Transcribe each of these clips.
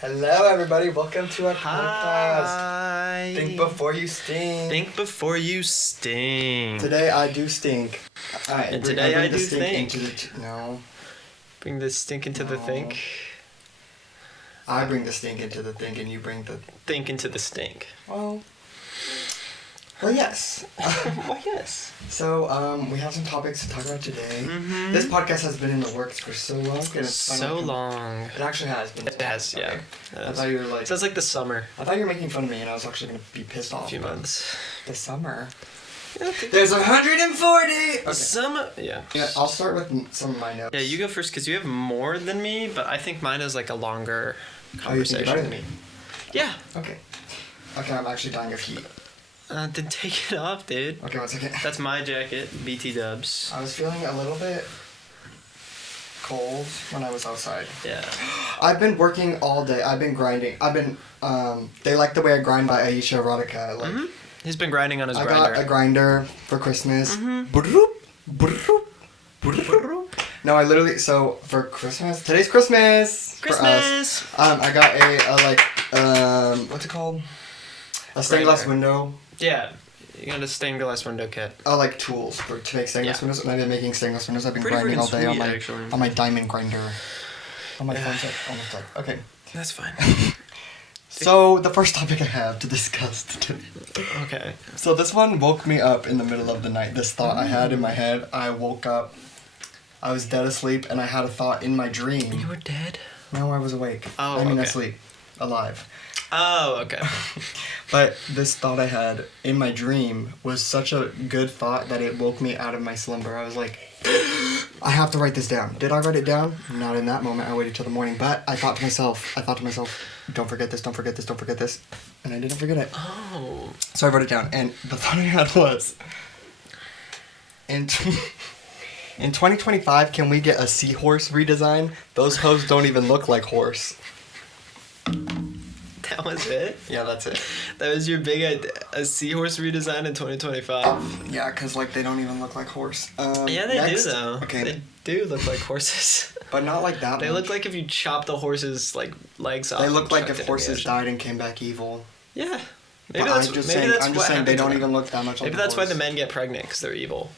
Hello, everybody. Welcome to our podcast. Hi. Think before you stink. Think before you stink. Today I do stink. And today I do think. No. Bring the stink into the No. think. I bring the stink into the think, and you bring the... Think into the stink. Well, yes. Well, yes. So, we have some topics to talk about today. Mm-hmm. This podcast has been in the works for so long. So long. It actually has been. It has, yeah. I thought you were like... Sounds like the summer. I thought you were making fun of me, and I was actually going to be pissed off. A few months. The summer. Yeah, There's 140! Okay. Summer. Yeah. Yeah, I'll start with some of my notes. Yeah, you go first because you have more than me, but I think mine is like a longer conversation. Oh, you think better than me? Yeah. Okay. Okay, I'm actually dying of heat. Then take it off, dude. Okay, 1 second. That's my jacket, BT dubs. I was feeling a little bit cold when I was outside. Yeah. I've been working all day. I've been grinding. They Like the Way I Grind by Aisha Erotica. Like, He's been grinding on his I grinder. got a grinder for Christmas. Mm-hmm. No, I literally, so for Christmas, today's Christmas! Christmas! For us. I got what's it called? A stained glass window. Yeah, you got a stained glass window kit. Like tools to make stained glass windows, and I've been making stained glass windows. I've been Pretty grinding all day freaking sweet, on my diamond grinder. On my phone's almost dead. Okay. That's fine. So the first topic I have to discuss today. Okay. So this one woke me up in the middle of the night. This thought I had in my head. I woke up. I was dead asleep, and I had a thought in my dream. You were dead? No, I was awake. Oh, I mean, okay. asleep, alive. Oh, okay. But this thought I had in my dream was such a good thought that it woke me out of my slumber. I was like, I have to write this down. Did I write it down? Not in that moment. I waited till the morning. But I thought to myself, don't forget this, don't forget this, don't forget this. And I didn't forget it. Oh. So I wrote it down. And the thought I had was, in 2025, can we get a seahorse redesign? Those hoes don't even look like horse. That was it? Yeah, that's it. That was your big idea, a seahorse redesign in 2025? Yeah, because, like, they don't even look like horse. Yeah, they next, do, though. Okay. They do look like horses. But not like that They much. look like if you chop the horse's, like, legs off. They look and like chucked if it in the horses ocean. died and came back evil. Yeah. But Maybe that's, I'm just maybe saying, that's I'm what just saying they happened to don't them. even look that much like Maybe a that's why horse. the men get pregnant, because they're evil.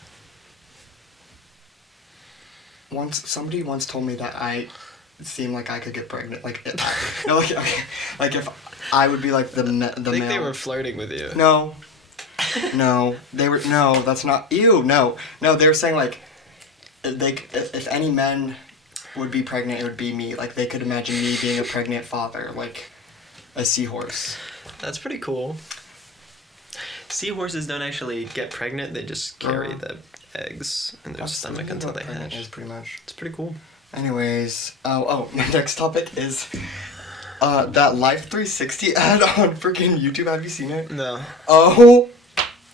Somebody once told me that I seem like I could get pregnant. Like, no, like if I would be like the I think male. they were flirting with you. No, they were. No, that's not. Ew, no. They were saying like, if any men would be pregnant, it would be me. Like they could imagine me being a pregnant father, like a seahorse. That's pretty cool. Seahorses don't actually get pregnant, they just carry the eggs in their stomach until they pregnant hatch. is pretty much. It's pretty cool. Anyways, my next topic is that Life 360 ad on freaking YouTube. Have you seen it? No. Oh,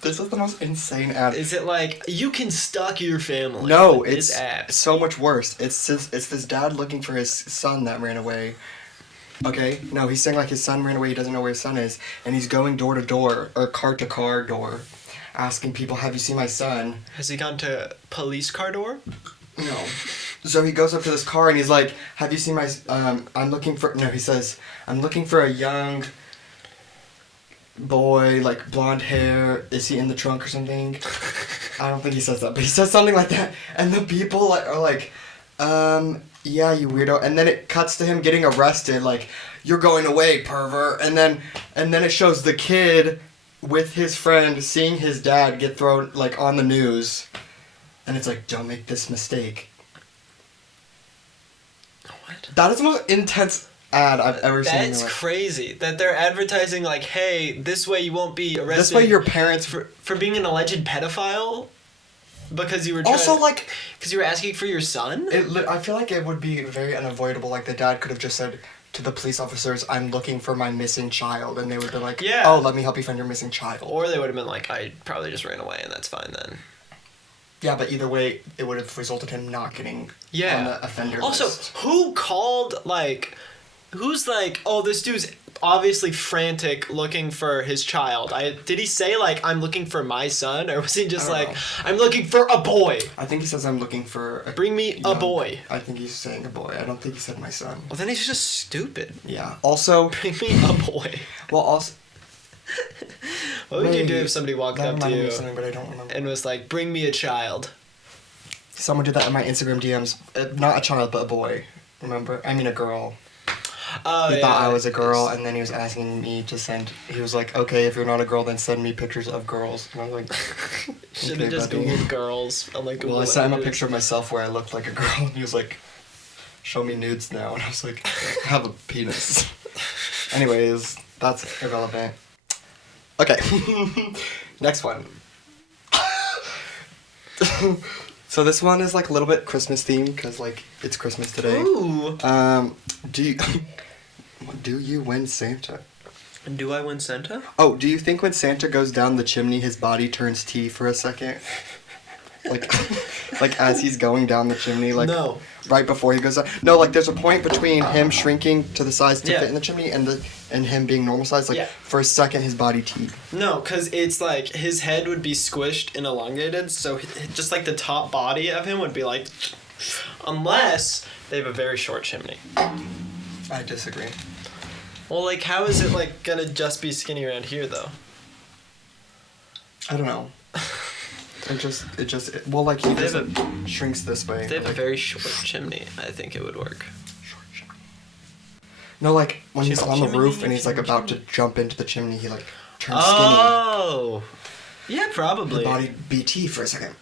this is the most insane ad. Is it like, you can stalk your family? No, with it's this app? so much worse. It's this dad looking for his son that ran away. Okay? No, he's saying like his son ran away, he doesn't know where his son is, and he's going door to door, or car to car door, asking people, have you seen my son? Has he gone to police car door? No. So he goes up to this car and he's like, have you seen my, he says, I'm looking for a young boy, like blonde hair, is he in the trunk or something? I don't think he says that, but he says something like that, and the people are like, yeah, you weirdo, and then it cuts to him getting arrested, like, you're going away, pervert, and then it shows the kid with his friend seeing his dad get thrown, like, on the news, and it's like, don't make this mistake. What? That is the most intense ad I've ever seen in my That's life. crazy. That they're advertising like, hey, this way you won't be arrested. This way your parents... For being an alleged pedophile? Because you were trying Also, like... Because you were asking for your son? I feel like it would be very unavoidable. Like, the dad could have just said to the police officers, I'm looking for my missing child. And they would be like, Yeah. oh, let me help you find your missing child. Or they would have been like, I probably just ran away and that's fine then. Yeah, but either way, it would have resulted in him not getting on the offender Also, list. who called, like... Who's like, oh, this dude's obviously frantic looking for his child. Did he say, like, I'm looking for my son? Or was he just I like, don't know. I'm looking for a boy? I think he says I'm looking for Bring me a boy. I think he's saying a boy. I don't think he said my son. Well, then he's just stupid. Yeah. Also, Bring me a boy. well, also, What would you do wait, if somebody walked that up to reminded me you of something, but I don't remember. and was like, bring me a child? Someone did that in my Instagram DMs. Not a child, but a boy. Remember? I mean, a girl. Oh, He yeah. thought I was a girl, and then he was asking me to send. He was like, "Okay, if you're not a girl, then send me pictures of girls." And I was like, Should "Okay, have just buddy." Googled girls. I'm like, Well, I sent him a picture of myself where I looked like a girl, and he was like, "Show me nudes now," and I was like, "I have a penis." Anyways, that's irrelevant. Okay, next one. So this one is like a little bit Christmas themed because like it's Christmas today. Ooh. Do you do you win Santa? And do I win Santa? Oh, do you think when Santa goes down the chimney, his body turns tea for a second? Like, like as he's going down the chimney, like No. right before he goes down. No, like there's a point between him shrinking to the size to Yeah. fit in the chimney and him being normal size. Like Yeah. for a second, his body tea. No, because it's like his head would be squished and elongated, so just like the top body of him would be like. Unless they have a very short chimney. I disagree. Well, like, how is it like gonna just be skinny around here though? I don't know. Well, like he They have doesn't shrinks this way. If they have a like, very short chimney, I think it would work. short chimney. No, like when he's on the Chimney, roof and he's like chimney, about to chimney. jump into the chimney, he like turns skinny. Oh. Yeah, The probably. body BT for a second.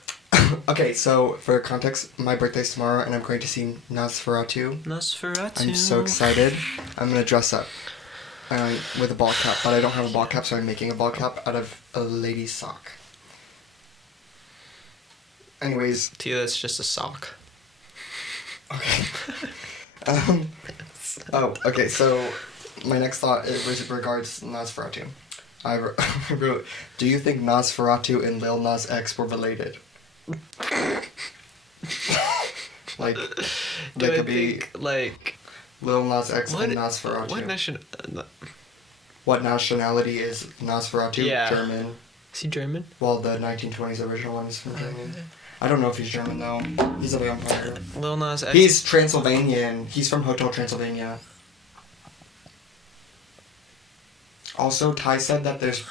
Okay, so for context, my birthday's tomorrow and I'm going to see Nosferatu. Nosferatu. I'm so excited. I'm gonna dress up with a ball cap, but I don't have a ball cap, so I'm making a ball cap out of a lady's sock. Anyways, To you, that's just a sock. okay. Oh, okay. So my next thought is regards Nosferatu. I wrote, do you think Nosferatu and Lil Nas X were related? Like, Do they I could be think, like, Lil Nas X what, and Nosferatu. what nation? What nationality is Nosferatu? Yeah. German. Is he German? Well, the 1920s original one is from Germany. I don't know if he's German though. He's a vampire. Lil Nas X. He's Transylvanian. He's from Hotel Transylvania. Also, Ty said that there's,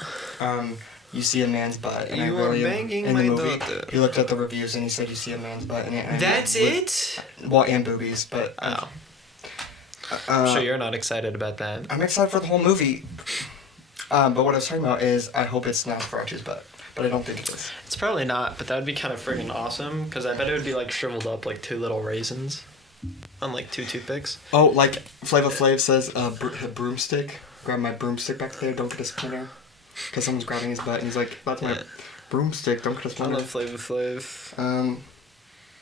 you see a man's butt, and You I really are banging in the my movie. daughter. He looked at the reviews and he said you see a man's butt in it. And That's it? Well, and boobies, but Oh. I'm uh, sure you're not excited about that. I'm excited for the whole movie. But what I was talking about is I hope it's not Nosferatu's butt, but I don't think it is. It's probably not, but that would be kind of friggin' awesome, because I bet it would be like shriveled up like two little raisins on like two toothpicks. Oh, like Flava Flav says, a broomstick. Grab my broomstick back there. Don't get a splinter. Because someone's grabbing his butt and he's like, "That's my Yeah. broomstick. Don't get a I splinter." love Flava Flav.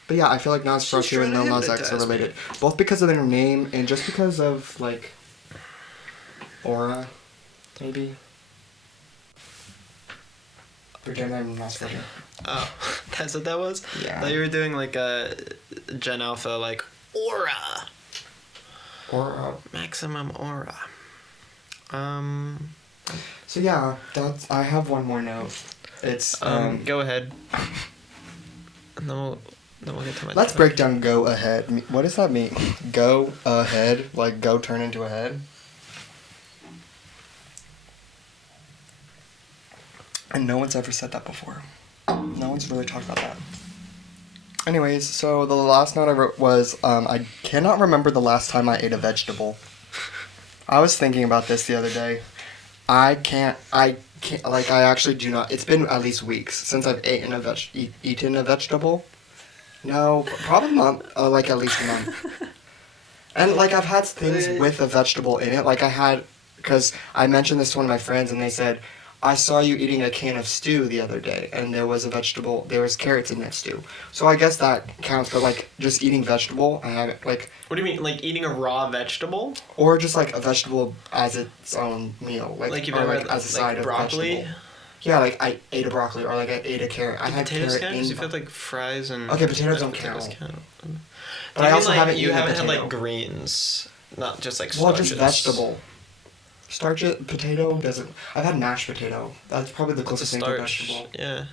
But yeah, I feel like Nosferatu trying and to Lil Nas X are hypnotize me. related, both because of their name and just because of like aura, maybe. Pretend I'm Nosferatu. Oh, that's what that was? Yeah. I thought you were doing like a Gen Alpha, like, aura. Aura. Maximum aura. So yeah, that's. I have one more note. It's Go ahead. And then we'll get to my Let's topic. break down go ahead. What does that mean? Go ahead? Like go turn into a head? And no one's ever said that before. No one's really talked about that. Anyways, so the last note I wrote was, I cannot remember the last time I ate a vegetable. I was thinking about this the other day. I actually do not. It's been at least weeks since I've eaten a vegetable. No, probably like at least a month. And like I've had things with a vegetable in it. Like I had, because I mentioned this to one of my friends and they said, I saw you eating a can of stew the other day and there was carrots in that stew. So I guess that counts, but like just eating vegetable, I haven't like. What do you mean, like eating a raw vegetable? Or just like a vegetable as its own meal. Like you've or ever like had as a side like of broccoli? vegetable. Yeah, like I ate a broccoli or like I ate a carrot. I had Potatoes carrot count? in. Because you've had like fries and. Okay, potatoes don't potatoes count. But But I also like, haven't you eaten a haven't had potato. like greens, not just like Well, starches. just vegetable. Starch it. Potato doesn't. I've had mashed potato. That's probably the It's a closest thing to a starch. vegetable. Yeah.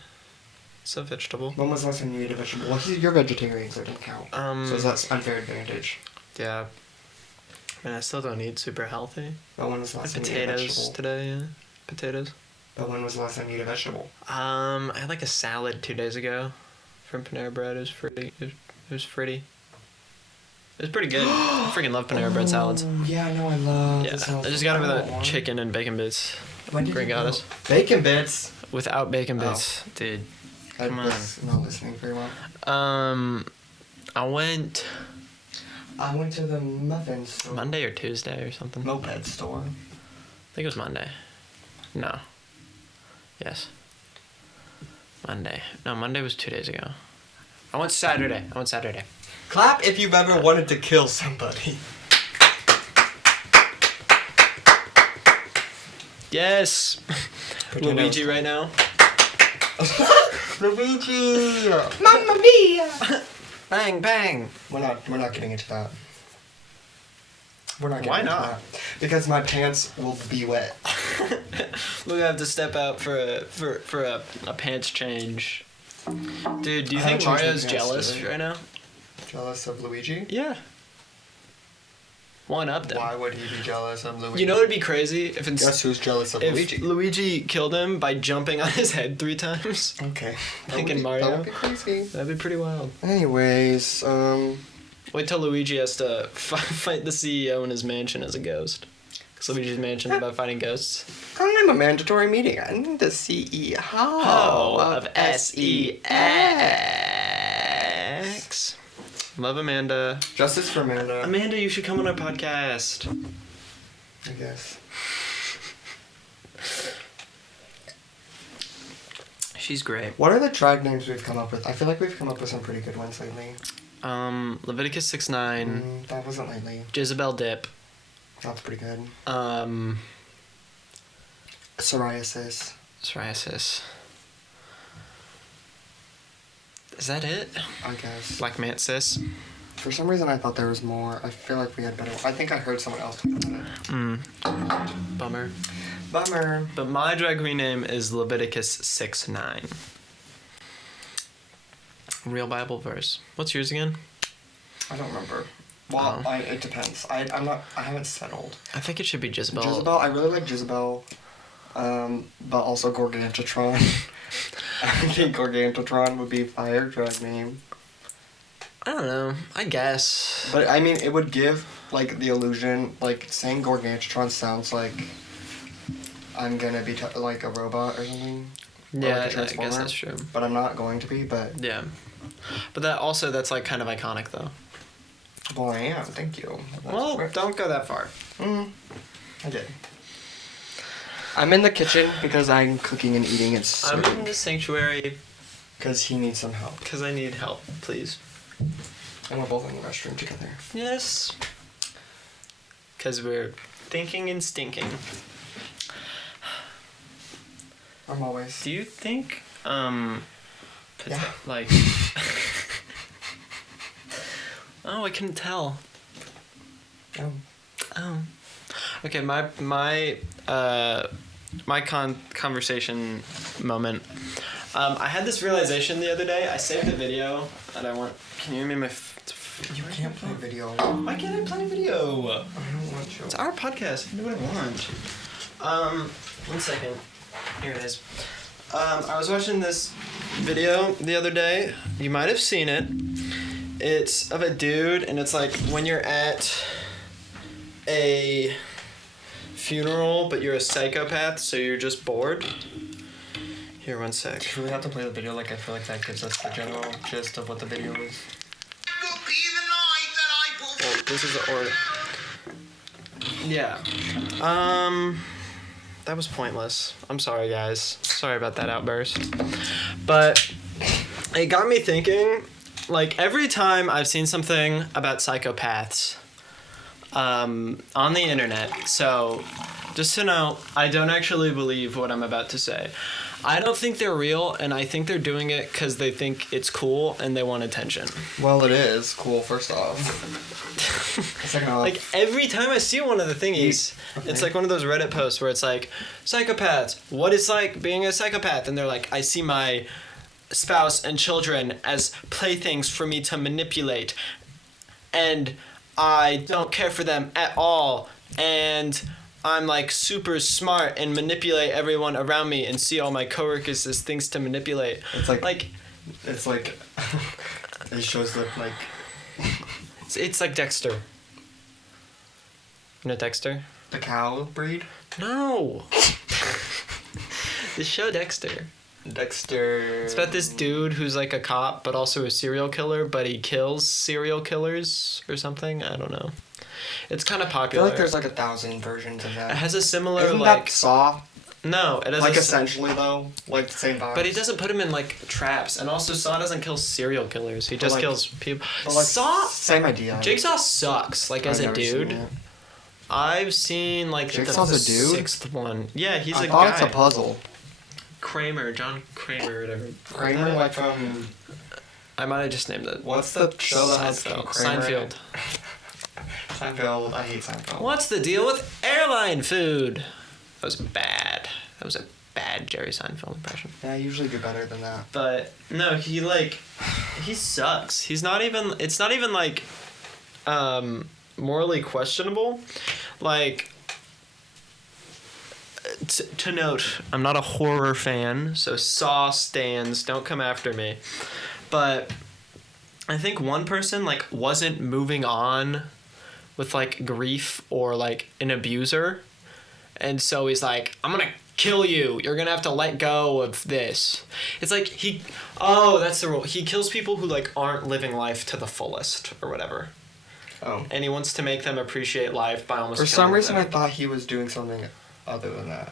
It's a vegetable. When was the last time you ate a vegetable? Well, you're vegetarian, so it doesn't count. So that's unfair advantage. Yeah. I mean, I still don't eat super healthy. But when was the last time you ate a Potatoes vegetable? today, yeah. Potatoes. But when was the last time you ate a vegetable? I had like a salad 2 days ago from Panera Bread. It was pretty. It was pretty. It was pretty good. I freaking love Panera Bread salads. Oh, yeah, no, I love Yeah, the salad. I just got over want that one. chicken and bacon bits. When did Green you Goddess. go? Bacon bits? Without bacon Oh. bits, dude. I Come on. was not listening very well. I went I went to the muffin store. Monday or Tuesday or something. I Moped store. think it was Monday. No. Yes. Monday. No, Monday was 2 days ago. I went Saturday. Clap if you've ever wanted to kill somebody. Yes. Pretend I was- Luigi right now. Luigi! Mamma mia! Bang bang. We're not getting into that. We're not getting Why into not? that. Because my pants will be wet. We're gonna have to step out for a pants change. Dude, do you I think haven't changed my Mario's pants jealous today. right now? Jealous of Luigi? Yeah. One up them. Why would he be jealous of Luigi? You know what'd be crazy if Guess who's jealous of if Luigi? Luigi killed him by jumping on his head 3 times? Okay. Thinking Mario. That would be crazy. That'd be pretty wild. Anyways, Wait till Luigi has to fight the CEO in his mansion as a ghost. Because Luigi's mansion is about fighting ghosts. I'm a mandatory meeting. I'm the CEO of SEX. Love Amanda. Justice for Amanda. Amanda, you should come on our podcast. I guess. She's great. What are the drag names we've come up with? I feel like we've come up with some pretty good ones lately. Leviticus 6:9. That wasn't lately. Jezebel Dip. That's pretty good. Psoriasis. Is that it? I guess. Black Mantis. For some reason, I thought there was more. I feel like we had better. I think I heard someone else talk about it. Bummer. Bummer. But my drag queen name is Leviticus 6:9. Real Bible verse. What's yours again? I don't remember. Well, Oh. it depends. I haven't settled. I think it should be Jezebel. Jezebel. I really like Jezebel. But also Gorgantatron. I think Gorgantatron would be a fire drag name. I don't know. I guess. But I mean, it would give like the illusion, like saying Gorgantatron sounds like I'm gonna be like a robot or something. Or Yeah, like a I guess transformer. that's true. But I'm not going to be. But Yeah. But that's like kind of iconic though. well, I am. Thank you. That's Well, quick. don't go that far. I did. I'm in the kitchen because I'm cooking and eating. It's I'm in the sanctuary because he needs some help, because I need help, please. and we're both in the restroom together. Yes. Because we're thinking and stinking. I'm always. Do you think, Yeah. like... Oh, I couldn't tell. Oh. Oh. Okay, my conversation moment. I had this realization the other day. I saved a video that I want. Can you hear me? You can't play video. Why can't I play video? I don't want you. It's our podcast. I can do what I want. 1 second. Here it is. I was watching this video the other day. You might have seen it. It's of a dude, and it's like when you're at a funeral, but you're a psychopath, so you're just bored. Here, 1 sec. Do we have to play the video? Like, I feel like that gives us the general gist of what the video is. Well, this is the order. Yeah. That was pointless. I'm sorry, guys. Sorry about that outburst. But it got me thinking, like, every time I've seen something about psychopaths on the internet, so just to know, I don't actually believe what I'm about to say. I don't think they're real, and I think they're doing it because they think it's cool and they want attention. Well, it is cool. First off, second off, Like every time I see one of the thingies, it's like one of those Reddit posts where it's like, psychopaths, what it's like being a psychopath, and they're like, I see my spouse and children as playthings for me to manipulate, and I don't care for them at all, and I'm like super smart and manipulate everyone around me and see all my coworkers as things to manipulate. it's like it shows the like. It's like Dexter. You know Dexter? The cow breed. No. The show Dexter. Dexter. It's about this dude who's like a cop but also a serial killer, but he kills serial killers or something. I don't know. It's kind of I feel popular. like there's like 1,000 versions of that. It has a similar Isn't like that Saw? no, it has Like a, essentially though, like the same vibe. but he doesn't put him in like traps, and also Saw doesn't kill serial killers. He just like- kills people. But, like, Saw. Same idea. Jigsaw sucks. Like as I've a never seen dude. it. I've seen like Jigsaw's the a dude? 6th one. Yeah, he's I a thought guy. it's a puzzle. Kramer, John Kramer, whatever. Kramer, like from I might have just named it. what's the show that has Seinfeld. Kramer? Seinfeld. Seinfeld. I hate Seinfeld. What's the deal with airline food? That was bad. That was a bad Jerry Seinfeld impression. Yeah, I usually do better than that. But no, he sucks. He's not even. It's not even like, morally questionable. Like. To note, I'm not a horror fan, so Saw stans, don't come after me. But I think one person like wasn't moving on with like grief or like an abuser, and so he's like, I'm gonna kill you. You're gonna have to let go of this. It's like that's the rule. He kills people who like aren't living life to the fullest or whatever. Oh. And he wants to make them appreciate life by almost For some killing reason, them. I thought he was doing something other than that.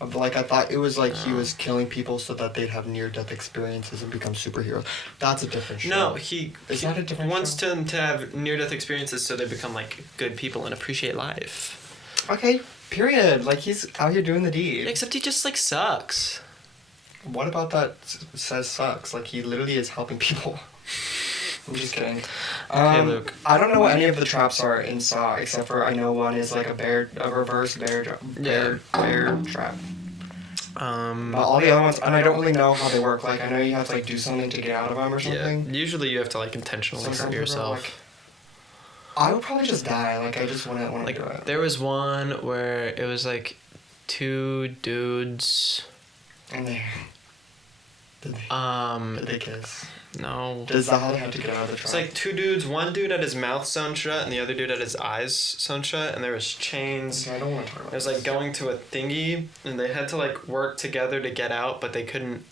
Like, I thought it was like he was killing people so that they'd have near-death experiences and become superheroes. That's a different show. No, he that a different wants show? them to have near-death experiences so they become like good people and appreciate life. Okay, period. Like, he's out here doing the deed. Except he just like sucks. What about that says sucks? Like, he literally is helping people. I'm just kidding. Okay, Luke. I don't know what any of the traps are in Saw, except for I know one is like a reverse bear trap. But all the other ones, and I don't really know how they work. Like, I know you have to like do something to get out of them or something. Yeah. Usually you have to like intentionally some hurt people are yourself. like- I would probably just die. Like, I just wouldn't want to Like do it. there was one where it was like two dudes. And they did they kiss? No. Is that how they had to get out of the trap? It's like two dudes. One dude had his mouth sewn shut, and the other dude had his eyes sewn shut, and there was chains. Okay, I don't want to talk about It was like going to a thingy, and they had to like work together to get out, but they couldn't.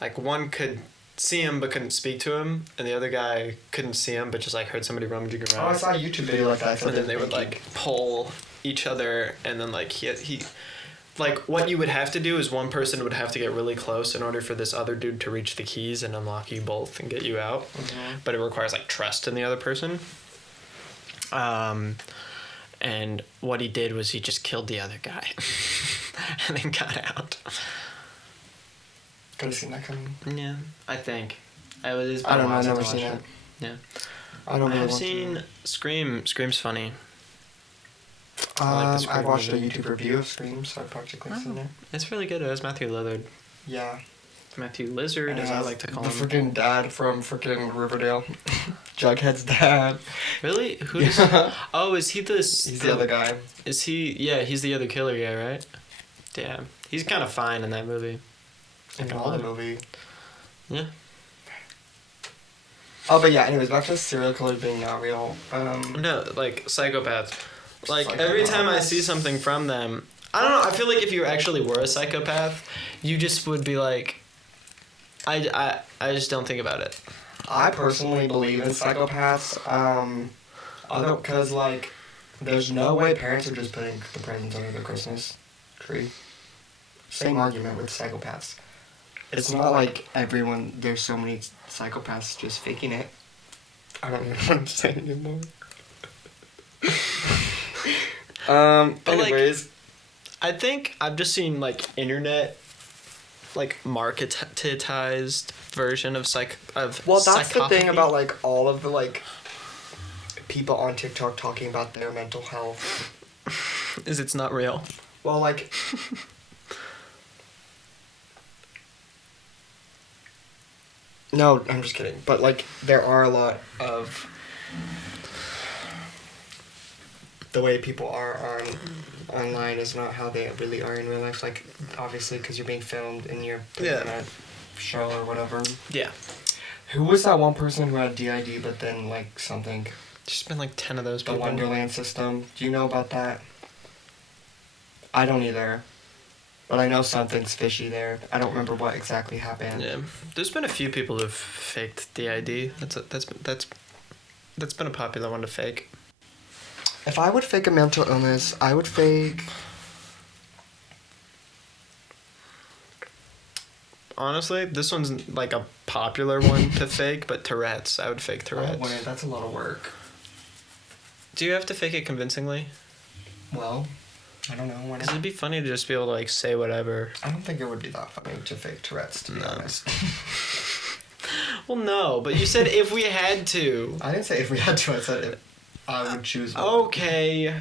Like one could see him but couldn't speak to him, and the other guy couldn't see him but just like heard somebody rummaging around. Oh, I saw a YouTube video like that. And then they would like pull each other, and then like he like what you would have to do is one person would have to get really close in order for this other dude to reach the keys and unlock you both and get you out. Mhm. But it requires like trust in the other person. And what he did was he just killed the other guy and then got out. Could have seen that coming. Yeah, I think. I don't know. I've never seen it. Yeah. I don't I really have want seen Scream. Scream's funny. to. I like the Scream I watched a movie. YouTube review of Scream, so I've practically seen it. It's really good. It has Matthew Lillard. Yeah. Matthew Lizard, as I like to call the him. freaking dad from freaking Riverdale. Jughead's dad. Really? Who does... Oh, is he this... He's the other guy. Is he... Yeah, he's the other killer guy, right? Yeah. He's kind of fine in that movie. In all the movie. Yeah. Oh, but yeah, anyways, back to serial killers being not real. No, like, psychopaths. Like, every time I see something from them... I don't know, I feel like if you actually were a psychopath, you just would be like... I just don't think about it. I personally believe in psychopaths, because, like, there's no way parents are just putting the presents under the Christmas tree. Same argument with psychopaths. It's not like there's so many psychopaths just faking it. I don't know what I'm saying anymore. But, like, anyways. I think I've just seen like internet, like marketized version of Well, that's the thing psychopathy. about like all of the like people on TikTok talking about their mental health. Is it's not real. Well, like. No, I'm just kidding. But like, there are a lot of the way people are online is not how they really are in real life. Like, obviously, because you're being filmed and you're putting Yeah. on a show or whatever. Yeah. Who was that one person who had DID, but then like something? There's been like 10 of those The people. Wonderland system. Do you know about that? I don't either. But I know something's fishy there. I don't remember what exactly happened. Yeah. There's been a few people who've faked DID. That's been a popular one to fake. If I would fake a mental illness, I would fake. Honestly, this one's like a popular one to fake, but Tourette's. I would fake Tourette's. Oh, wait, that's a lot of work. Do you have to fake it convincingly? Well, I don't know. Why Because not? it'd be funny to just be able to like say whatever. I don't think it would be that funny to fake Tourette's, to be No. honest. Well, no, but you said if we had to. I didn't say if we had to. I said if I would choose one. Okay.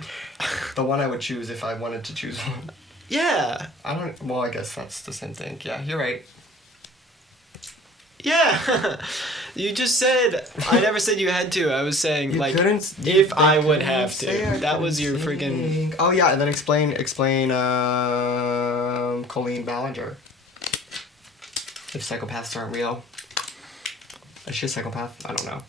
The one I would choose if I wanted to choose one. Yeah. I don't. Well, I guess that's the same thing. Yeah, you're right. Yeah. You just said. I never said you had to. I was saying You like couldn't. if they I would couldn't have say I to. That was your couldn't freaking. sing. Oh yeah, and then explain. Colleen Ballinger. If psychopaths aren't real. Is she a psychopath? I don't know.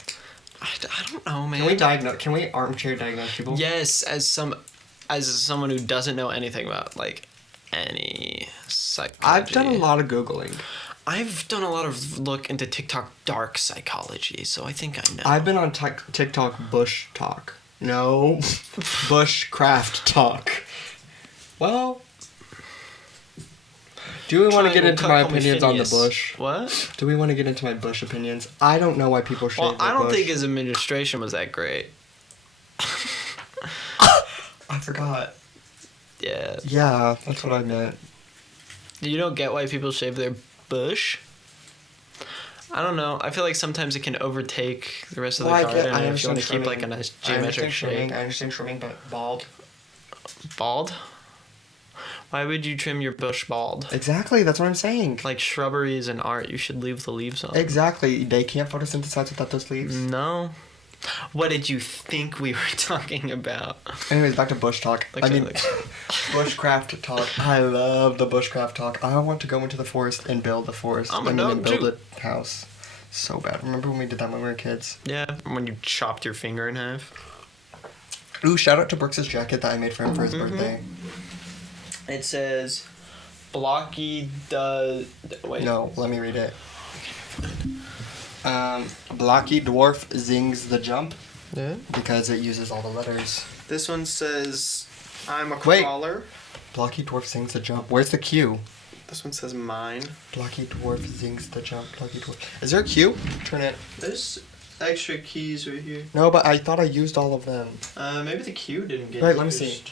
I don't know, man. Can we diagnose? Can we armchair diagnose people? Yes, as someone who doesn't know anything about like any psychology. I've done a lot of googling. I've done a lot of look into TikTok dark psychology, so I think I know. I've been on TikTok bush talk. No, bushcraft talk. Well, do we want to get into my opinions on the bush? What? Do we want to get into my bush opinions? I don't know why people shave Well, their I don't bush. think his administration was that great. I forgot. Yeah. Yeah, that's what I meant. You don't get why people shave their bush? I don't know. I feel like sometimes it can overtake the rest of the garden. I And if you want understand to keep like a trimming. nice I geometric understand shape. trimming. I understand trimming, but bald. Bald? Why would you trim your bush bald? Exactly, that's what I'm saying. Like shrubberies and art, you should leave the leaves on. Exactly, they can't photosynthesize without those leaves. No. What did you think we were talking about? Anyways, back to bush talk. Okay, I mean, like- bushcraft talk. I love the bushcraft talk. I want to go into the forest and build a forest. I'm a and gnome, build too. a house. So bad. Remember when we did that when we were kids? Yeah, when you chopped your finger in half. Ooh, shout out to Brooks' jacket that I made for him for his Mm-hmm. birthday. It says, Blocky does... Wait. No, let me read it. Blocky Dwarf zings the jump Yeah? because it uses all the letters. This one says, I'm a Wait. crawler. Blocky Dwarf zings the jump. Where's the Q? This one says mine. Blocky Dwarf zings the jump. Blocky Dwarf. Is there a Q? Turn it. There's extra keys right here. No, but I thought I used all of them. Maybe the Q didn't get Right, let me used. see.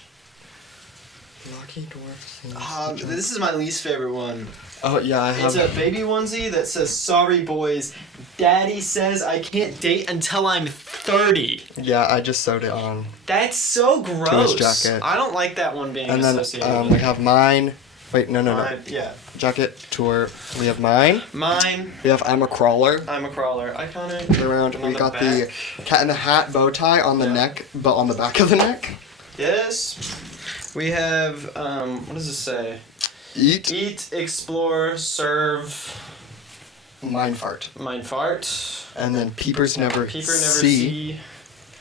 Blocky Dwarf zings the jump. This is my least favorite one. Oh, yeah, I It's have. a baby onesie that says, sorry boys, daddy says I can't date until I'm 30. Yeah, I just sewed it on. That's so gross. jacket. I don't like that one being And then associated we with have mine. Wait, no. mine. Yeah. Jacket, tour. We have mine. Mine, We have I'm a Crawler. I'm a crawler. Iconic. Around. And We on the got back. the cat in the hat bow tie on the Yeah. neck, but on the back of the neck. Yes. We have, what does this say? Eat. Eat, explore, serve, Mine fart. mine fart. And then peepers never, Peeper never see. see.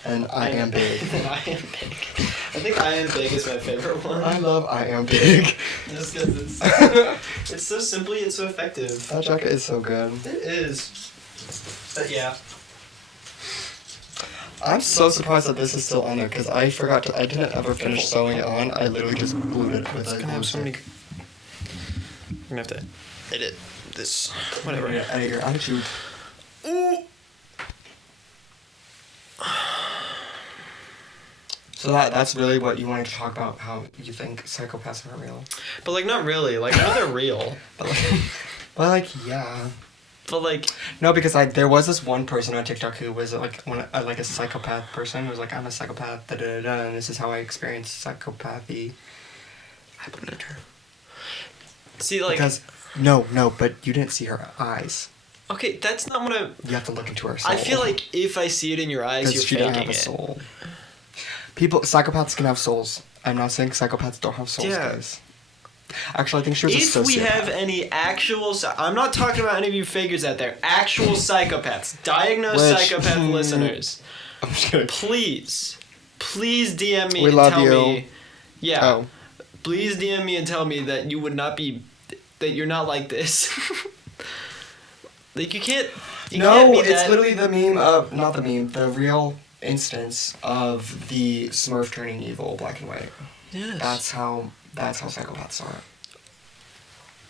And I am big. I am big. I think I am big is my favorite one. I love I am big. Just because it's so simply and so effective. That jacket is so good. It is. But yeah. I'm so surprised that this is still on there because I forgot to. I didn't ever finish sewing it on. I literally just glued it with It's a gonna have glue so many. stick. We're gonna have to edit this. Whatever. Yeah, edit your attitude. Ooh. So that's really what you wanted to talk about, how you think psychopaths aren't real. But like not really. Like I know they're real. Yeah. But like No, because there was this one person on TikTok who was like a psychopath person who was like, I'm a psychopath, da da da, and this is how I experience psychopathy. I believed her. see like Because but you didn't see her eyes. okay, that's not what I. You have to look into her soul. I feel like if I see it in your eyes, you're she faking doesn't have a it. soul. Psychopaths can have souls. I'm not saying psychopaths don't have souls, Yeah. guys. Actually, I think she was a If we sociopath. have any actual, I'm not talking about any of you figures out there. Actual psychopaths, diagnosed psychopath listeners, I'm just kidding. please DM me We and love tell you. me. Yeah. Oh. Please DM me and tell me that you would not be, that you're not like this. Like you can't. You can't No, be it's that- literally the meme of not the meme, the real instance of the Smurf turning evil, black and white. Yes. That's how psychopaths are.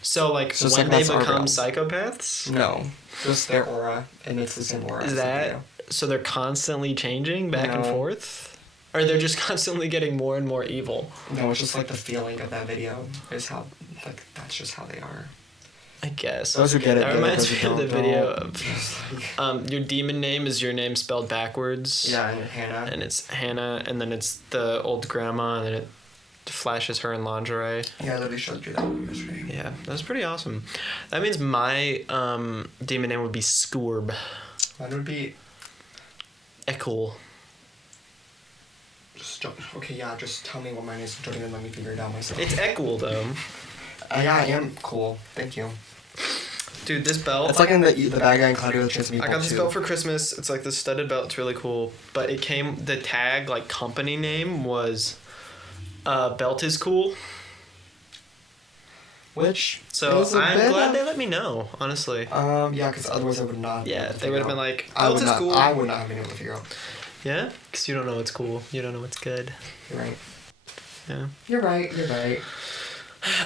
So like So when they psychopaths are become real. psychopaths. No, just their aura, and it's the same aura. Is as the that video. so? They're constantly changing back and No. forth, or they're just constantly getting more and more evil. No, it's just like the feeling of that video is how, like, that's just how they are. I guess. Those who get it, That get it, reminds those me who of the don't, video don't. of your demon name is your name spelled backwards. Yeah, and Hannah. And it's Hannah, and then it's the old grandma, and then it flashes her in lingerie. Yeah, I literally showed you that yesterday. Yeah, that's pretty awesome. That means my demon name would be Scourb. Mine would be Ekul. just tell me what mine is. Don't even let me figure it out myself. It's Ekul though. Yeah, I am cool. Thank you. Dude, this belt. It's like in the bad guy in Claudio the Chance of I got this too. belt for Christmas. It's like this studded belt. It's really cool. But it came, the tag, like company name was Belt is Cool. Which So is a I'm bit glad of- they let me know, honestly. Yeah, because otherwise I would not. be Yeah, able to they would have figure been out. like, I Belt would is not. cool. I would not have been able to figure out. Yeah? Because you don't know what's cool. You don't know what's good. You're right. Yeah. You're right. You're right.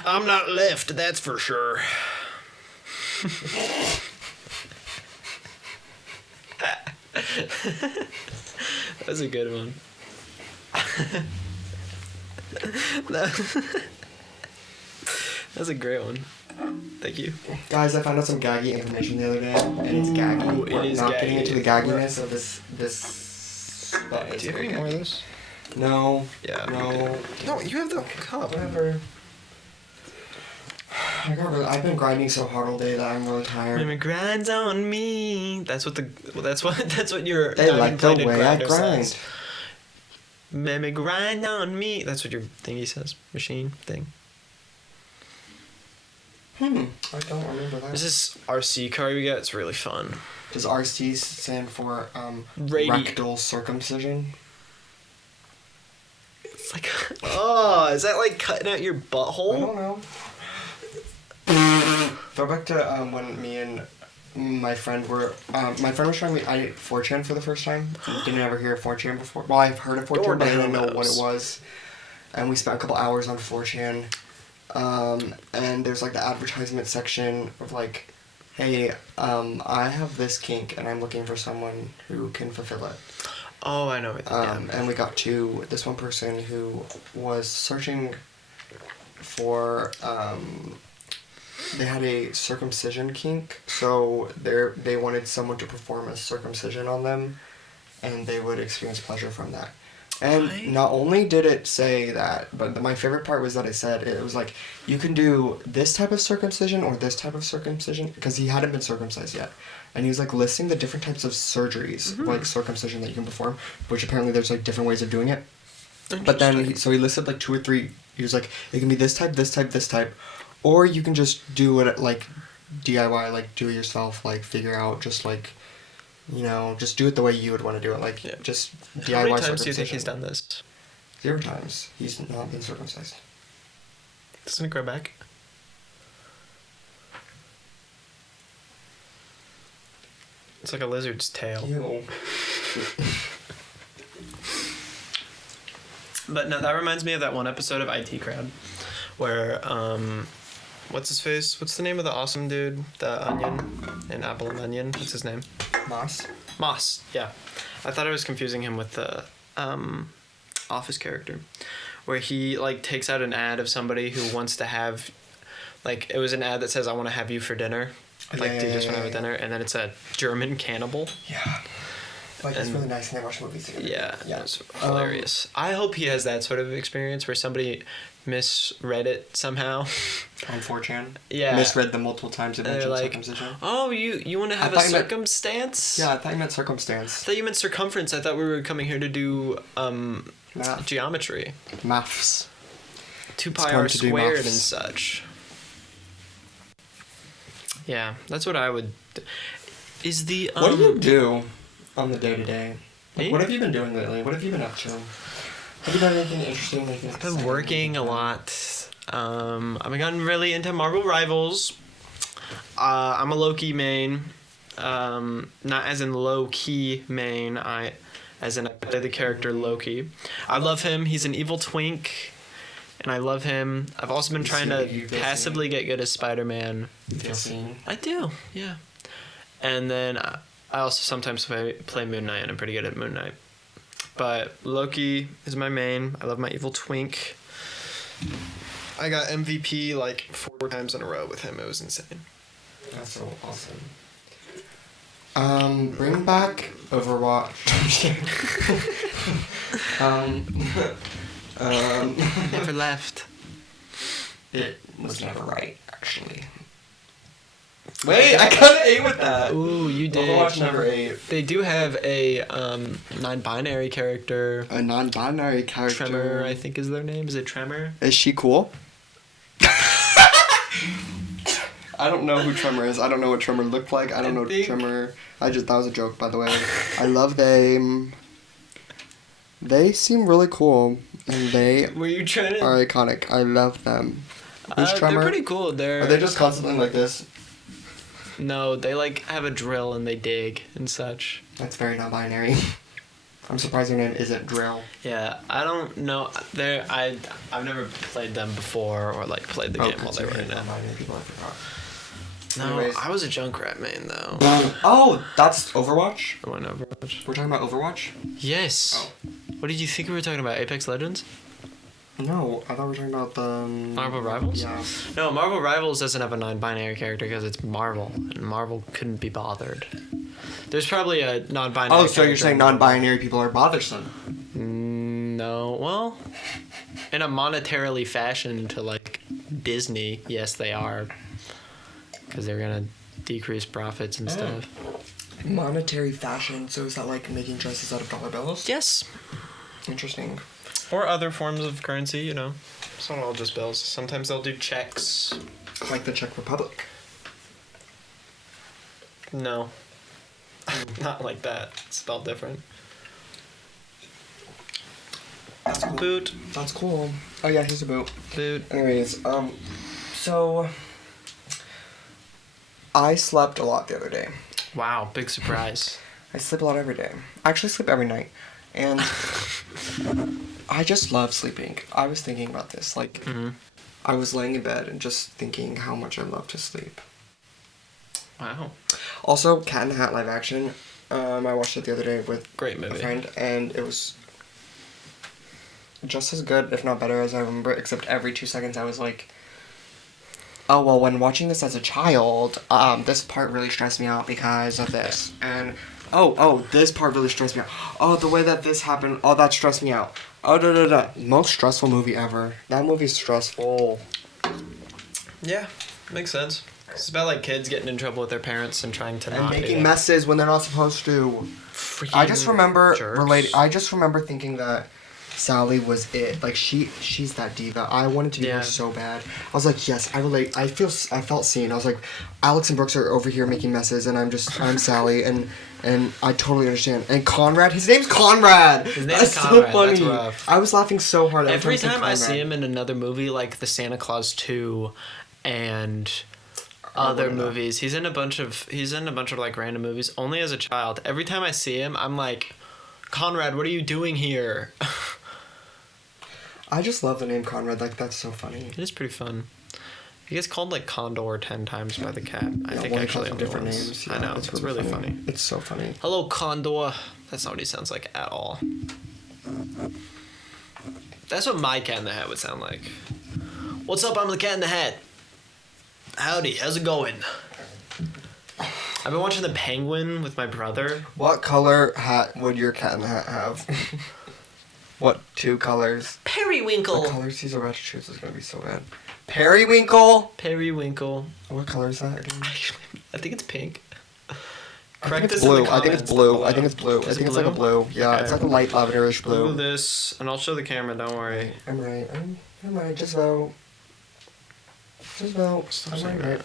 I'm not left, that's for sure. That's a good one. That's a great one. Thank you. Guys, I found out some gaggy information the other day, and it's gaggy. Ooh, it We're is not gaggy. getting into the gagginess of this. But it's Do you have very any more of gaggy. this? No. Yeah. No. No, you have the cup. Whatever. I've been grinding so hard all day that I'm really tired. Mama grinds on me. That's what your They like the diamond-plated way I grinder grind. says. Mama grind on me. That's what your thingy says. Machine thing. I don't remember that. This is RC car we got. It's really fun. Does RC stand for rectal circumcision? It's like, oh, is that like cutting out your I butthole? don't know. Throwback to when me and my friend were. My friend was showing me 4chan for the first time. Didn't ever hear of 4chan before. Well, I've heard of 4chan, but I didn't know what it was. And we spent a couple hours on 4chan. And there's like the advertisement section of like, hey, I have this kink and I'm looking for someone who can fulfill it. Oh, I know it. Yeah. And we got to this one person who was searching for, they had a circumcision kink, so they wanted someone to perform a circumcision on them, and they would experience pleasure from that. And Right. not only did it say that, but my favorite part was that it said, it was like, you can do this type of circumcision or this type of circumcision, because he hadn't been circumcised yet. And he was like listing the different types of surgeries, like circumcision that you can perform, which apparently there's like different ways of doing it. But then, he listed like 2 or 3, he was like, it can be this type, this type, this type, or you can just do it like DIY, like do it yourself, like figure out just like, you know, just do it the way you would want to do it, like just DIY How many times circumcision. do you think he's done this? 0 times. He's not been circumcised. Doesn't it grow back? It's like a lizard's tail. Ew. But no, that reminds me of that one episode of IT Crowd where, what's his face? What's the name of the awesome dude? The onion and apple and onion. What's his name? Moss? Moss. Yeah. I thought I was confusing him with the, Office character, where he like takes out an ad of somebody who wants to have, like it was an ad that says I want to have you for dinner, like do you just want to have a dinner, and then it's a German cannibal. Yeah. Like it's really nice and they watch movies together. Yeah, it's hilarious. I hope he has that sort of experience where somebody misread it somehow. On 4chan? Yeah. Misread them multiple times and mentioned like, circumcision. Oh, you want to have a circumstance? Yeah, I thought you meant circumstance. I thought you meant circumference. I thought we were coming here to do Math. geometry. Maths. 2 pi r squared and such. Yeah, that's what I would... Is the... What do you do on the day-to-day? Like, Me? what have you been doing lately? What have you been up to? Have you done anything interesting? Anything I've been working a lot. I've gotten really into Marvel Rivals. I'm a Loki main. Not as in low-key main. As in I play the character Loki. I love him. He's an evil twink. And I love him. I've also been trying to passively get good as Spider-Man. You feel seen? I do, yeah. And then I also sometimes play Moon Knight, and I'm pretty good at Moon Knight. But Loki is my main. I love my evil twink. I got MVP like 4 times in a row with him. It was insane. That's so awesome. Bring back Overwatch. Never left. It was never right, actually. Wait, I got an 8 with that. Ooh, you did. Overwatch never 8. They do have a non-binary character. A non-binary character. Tremor, I think is their name. Is it Tremor? Is she cool? I don't know who Tremor is. I don't know what Tremor looked like. I don't know Tremor. That was a joke, by the way. I love them. They seem really cool, and they Were you trying to... are iconic. I love them. Who's Tremor? They're pretty cool. Are they just constantly like this? No, they like have a drill and they dig and such. That's very non-binary. I'm surprised their name isn't Drill. Yeah, I don't know. I've never played them before or like played the game while they were in it. Non-binary people, I forgot. No, Anyways. I was a Junkrat main though. Oh, that's Overwatch? I went Overwatch. We're talking about Overwatch? Yes. Oh. What did you think we were talking about? Apex Legends? No, I thought we were talking about the... Marvel Rivals? Yeah. No, Marvel Rivals doesn't have a non-binary character because it's Marvel, and Marvel couldn't be bothered. There's probably a non-binary Oh, so you're saying non-binary people are bothersome? No, well, in a monetarily fashion to like Disney, yes, they are, because they're gonna decrease profits and stuff. Monetary fashion, so is that like making dresses out of dollar bills? Yes. Interesting. Or other forms of currency, you know. It's not all just bills. Sometimes they'll do checks. Like the Czech Republic. No. Not like that. It's spelled different. That's cool. Boot. That's cool. Oh yeah, here's a boot. Boot. Anyways, so I slept a lot the other day. Wow, big surprise. I sleep a lot every day. I actually sleep every night. And I just love sleeping. I was thinking about this. Like, I was laying in bed and just thinking how much I love to sleep. Wow. Also, Cat in the Hat live action. I watched it the other day with Great movie. a friend, and it was just as good, if not better, as I remember, except every 2 seconds I was like, oh, well, when watching this as a child, this part really stressed me out because of this. And, oh, this part really stressed me out. Oh, the way that this happened, oh, that stressed me out. Oh, da. Most stressful movie ever. That movie's stressful. Yeah, makes sense. It's about like kids getting in trouble with their parents and trying to And not making do messes when they're not supposed to. Freaking I just remember jerks. I just remember thinking that Sally was it. Like she's that diva. I wanted to be her so bad. I was like, yes, I relate. I felt seen. I was like, Alex and Brooks are over here making messes, and I'm Sally, and I totally understand. And Conrad, his name's Conrad. His name's That's Conrad. so funny. That's rough. I was laughing so hard Every said time I Conrad. see him in another movie, like the Santa Claus 2 and other movies, he's in a bunch of like random movies. Only as a child. Every time I see him, I'm like, Conrad, what are you doing here? I just love the name Conrad. Like, that's so funny. It is pretty fun. He gets called like Condor 10 times by the cat. I think well, actually from only different once. names. I know. It's really funny. It's so funny. Hello, Condor. That's not what he sounds like at all. That's what my Cat in the Hat would sound like. What's up? I'm the Cat in the Hat. Howdy, how's it going? I've been watching The Penguin with my brother. What color hat would your Cat in the Hat have? What 2 colors? Periwinkle. The colors he's about to choose is gonna be so bad. Periwinkle. Periwinkle. What color is that again? I think it's pink. I think it's blue. I think it's blue. I think it's blue. I think it's like a blue. Yeah, Okay. it's like a light lavenderish blue. Blue this, and I'll show the camera. Don't worry. I'm right. I'm right. Just vote. Just vote. I'm right.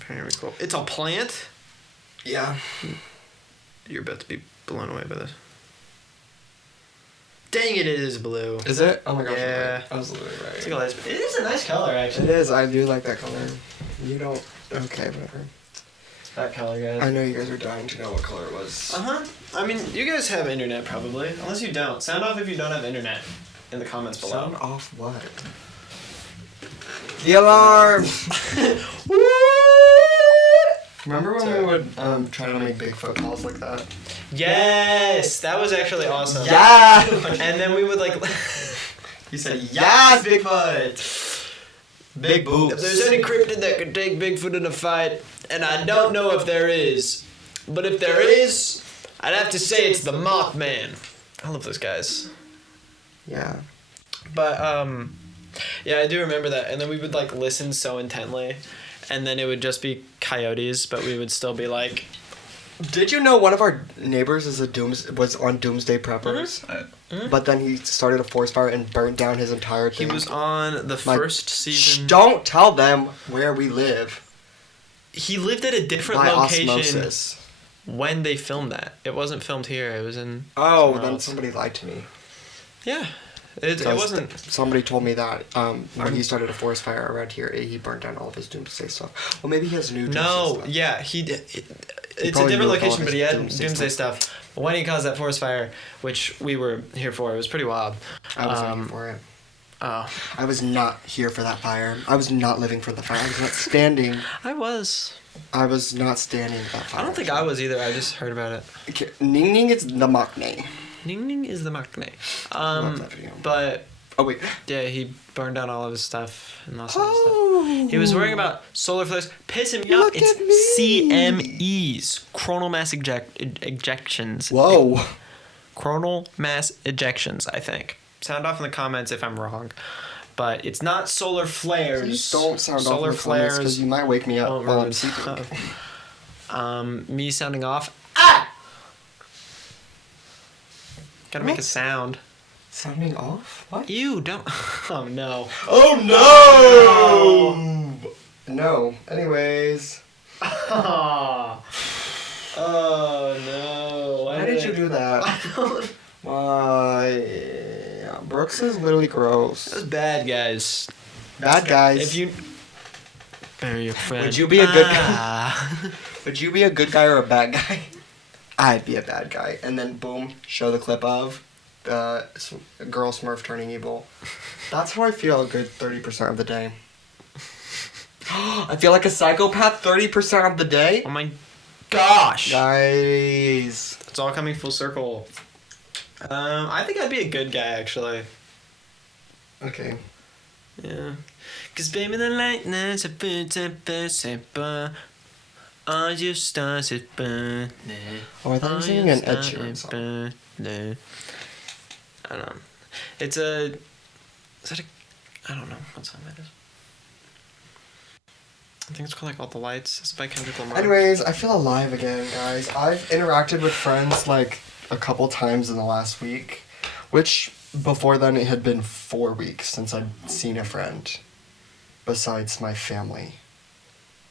Periwinkle. It's a plant. Yeah. You're about to be blown away by this. Dang it! It is blue. Is it? Oh my gosh. Yeah. I was literally right. It's like a nice, it is a nice color, actually. It is. I do like that color. You don't. Okay, whatever. That color, guys. I know you guys are dying to know what color it was. I mean, you guys have internet probably. Unless you don't. Sound off if you don't have internet in the comments below. Sound off what? The alarm! Remember when we would try to make Bigfoot calls like that? Yes! That was actually awesome. Yeah! And then we would like... You said, yes, Bigfoot! Big boobs. If there's any cryptid that could take Bigfoot in a fight, and I don't know if there is, but if there is, I'd have to say it's the Mothman. I love those guys. Yeah. But, yeah, I do remember that. And then we would, like, listen so intently, and then it would just be coyotes, but we would still be like... Did you know one of our neighbors was on Doomsday Preppers? Mm-hmm. But then he started a forest fire and burnt down his entire He thing. was on the first season... Don't tell them where we live. He lived at a different By location osmosis. when they filmed that. It wasn't filmed here. It was in... Oh, somewhere then else. somebody lied to me. Yeah. It wasn't... Somebody told me that when he started a forest fire around here, he burned down all of his Doomsday stuff. Well, maybe he has new Doomsday No, stuff. yeah, he did. It's a probably different moved all location, of but his he had Doomsday Doomsday stuff. But when he caused that forest fire, which we were here for, it was pretty wild. I wasn't here for it. Oh. I was not here for that fire. I was not living for the fire. I was not standing. I was. I was not standing for that fire. I don't think I was either. I just heard about it. Okay. Ning Ning is the Maknae. Ning Ning is the Maknae. Love that video. But Oh, wait. yeah, he burned down all of his stuff and lost all his stuff. He was worrying about solar flares. Pissing me off. Look It's at me. CMEs. Coronal mass ejections. Whoa. Coronal mass ejections, I think. Sound off in the comments if I'm wrong. But it's not solar flares. Please don't sound solar off in the comments because you might wake me up won't while I'm ruin sleeping. stuff. Me sounding off. Ah! Gotta make a What? sound. Sounding off? What? Ew, don't. Oh no. Oh no! No. Anyways. Oh no. Why did you do that? Why? Brooks is literally gross. That was bad, guys. Bad guys. If you. Bury your friend. Would you be a good Ah. Would you be a good guy or a bad guy? I'd be a bad guy. And then boom, show the clip of the girl Smurf turning evil. That's how I feel a good 30% of the day. I feel like a psychopath 30% of the day. Oh my gosh. Guys. It's all coming full circle. I think I'd be a good guy, actually. Okay. Yeah. Cause baby, the lightness of burn, all your stars it burn. Oh, I thought you were singing an Ed Sheeran song. Burn. I don't know. It's a. Is that a? I don't know what song that is. I think it's called like All the Lights. It's by Kendrick Lamar. Anyways, I feel alive again, guys. I've interacted with friends like a couple times in the last week, which before then it had been 4 weeks since I'd seen a friend besides my family.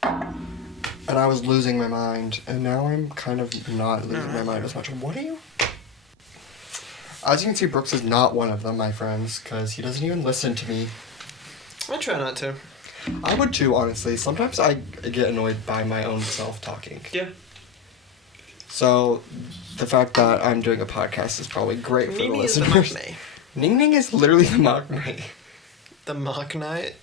And I was losing my mind, and now I'm kind of not losing my mind as much. What are you? As you can see, Brooks is not one of them, my friends, because he doesn't even listen to me. I try not to. I would too, honestly. Sometimes I get annoyed by my own self talking. Yeah. So, the fact that I'm doing a podcast is probably great for the Mimi is the listeners. Maknae. Ning Ning is literally the Maknae. The Maknae?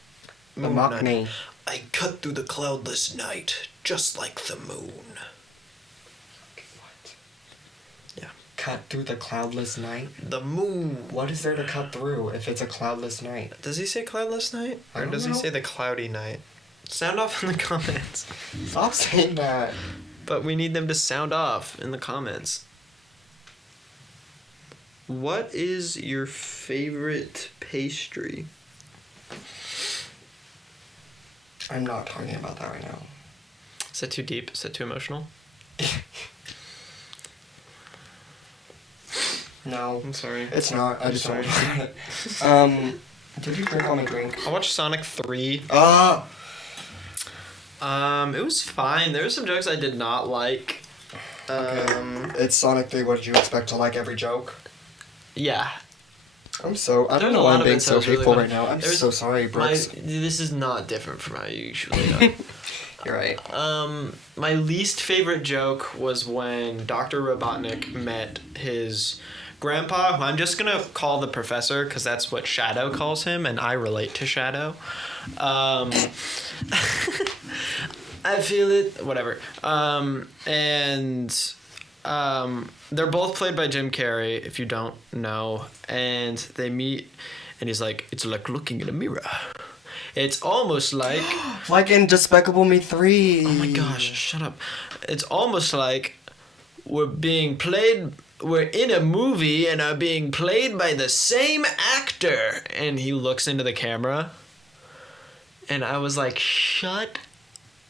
The Maknae. I cut through the cloudless night, just like the moon. What? Yeah. cut through the cloudless night? The moon. What is there to cut through if it's a cloudless night? Does he say cloudless night? I Or don't does he know. say the cloudy night? Sound off in the comments. Stop saying that. But we need them to sound off in the comments. What is your favorite pastry? I'm not talking about that right now. Is that too deep? Is that too emotional? No. I'm sorry. It's not. I just don't sorry. want to did you drink all my drink? I watched Sonic 3. Ah! It was fine. There were some jokes I did not like. It's Sonic 3. What did you expect to like every joke? Yeah. I There don't was know a why lot I'm of being it, so it's really hateful funny. right now. I'm There's- so sorry, Brooks. This is not different from how you usually are. You're right. My least favorite joke was when Dr. Robotnik met his grandpa, who I'm just gonna call the professor because that's what Shadow calls him, and I relate to Shadow. I feel it. Whatever. They're both played by Jim Carrey, if you don't know, and they meet, and he's like, "It's like looking in a mirror. It's almost like." Like in Despicable Me 3. Oh my gosh, shut up. It's almost like we're in a movie and are being played by the same actor. And he looks into the camera. And I was like, shut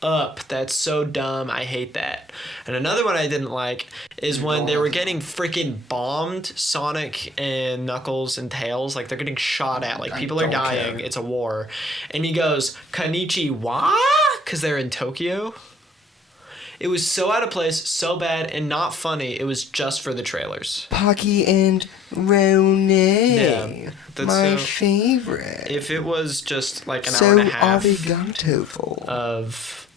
up. That's so dumb. I hate that. And another one I didn't like is when they were getting freaking bombed, Sonic and Knuckles and Tails. Like, they're getting shot at. Like, people are dying. It's a war. And he goes, "Konnichiwa?" Because they're in Tokyo. It was so out of place, so bad, and not funny. It was just for the trailers. Pocky and Ronnie. Yeah, that's my so- favorite. If it was just like an hour and a half arigato. of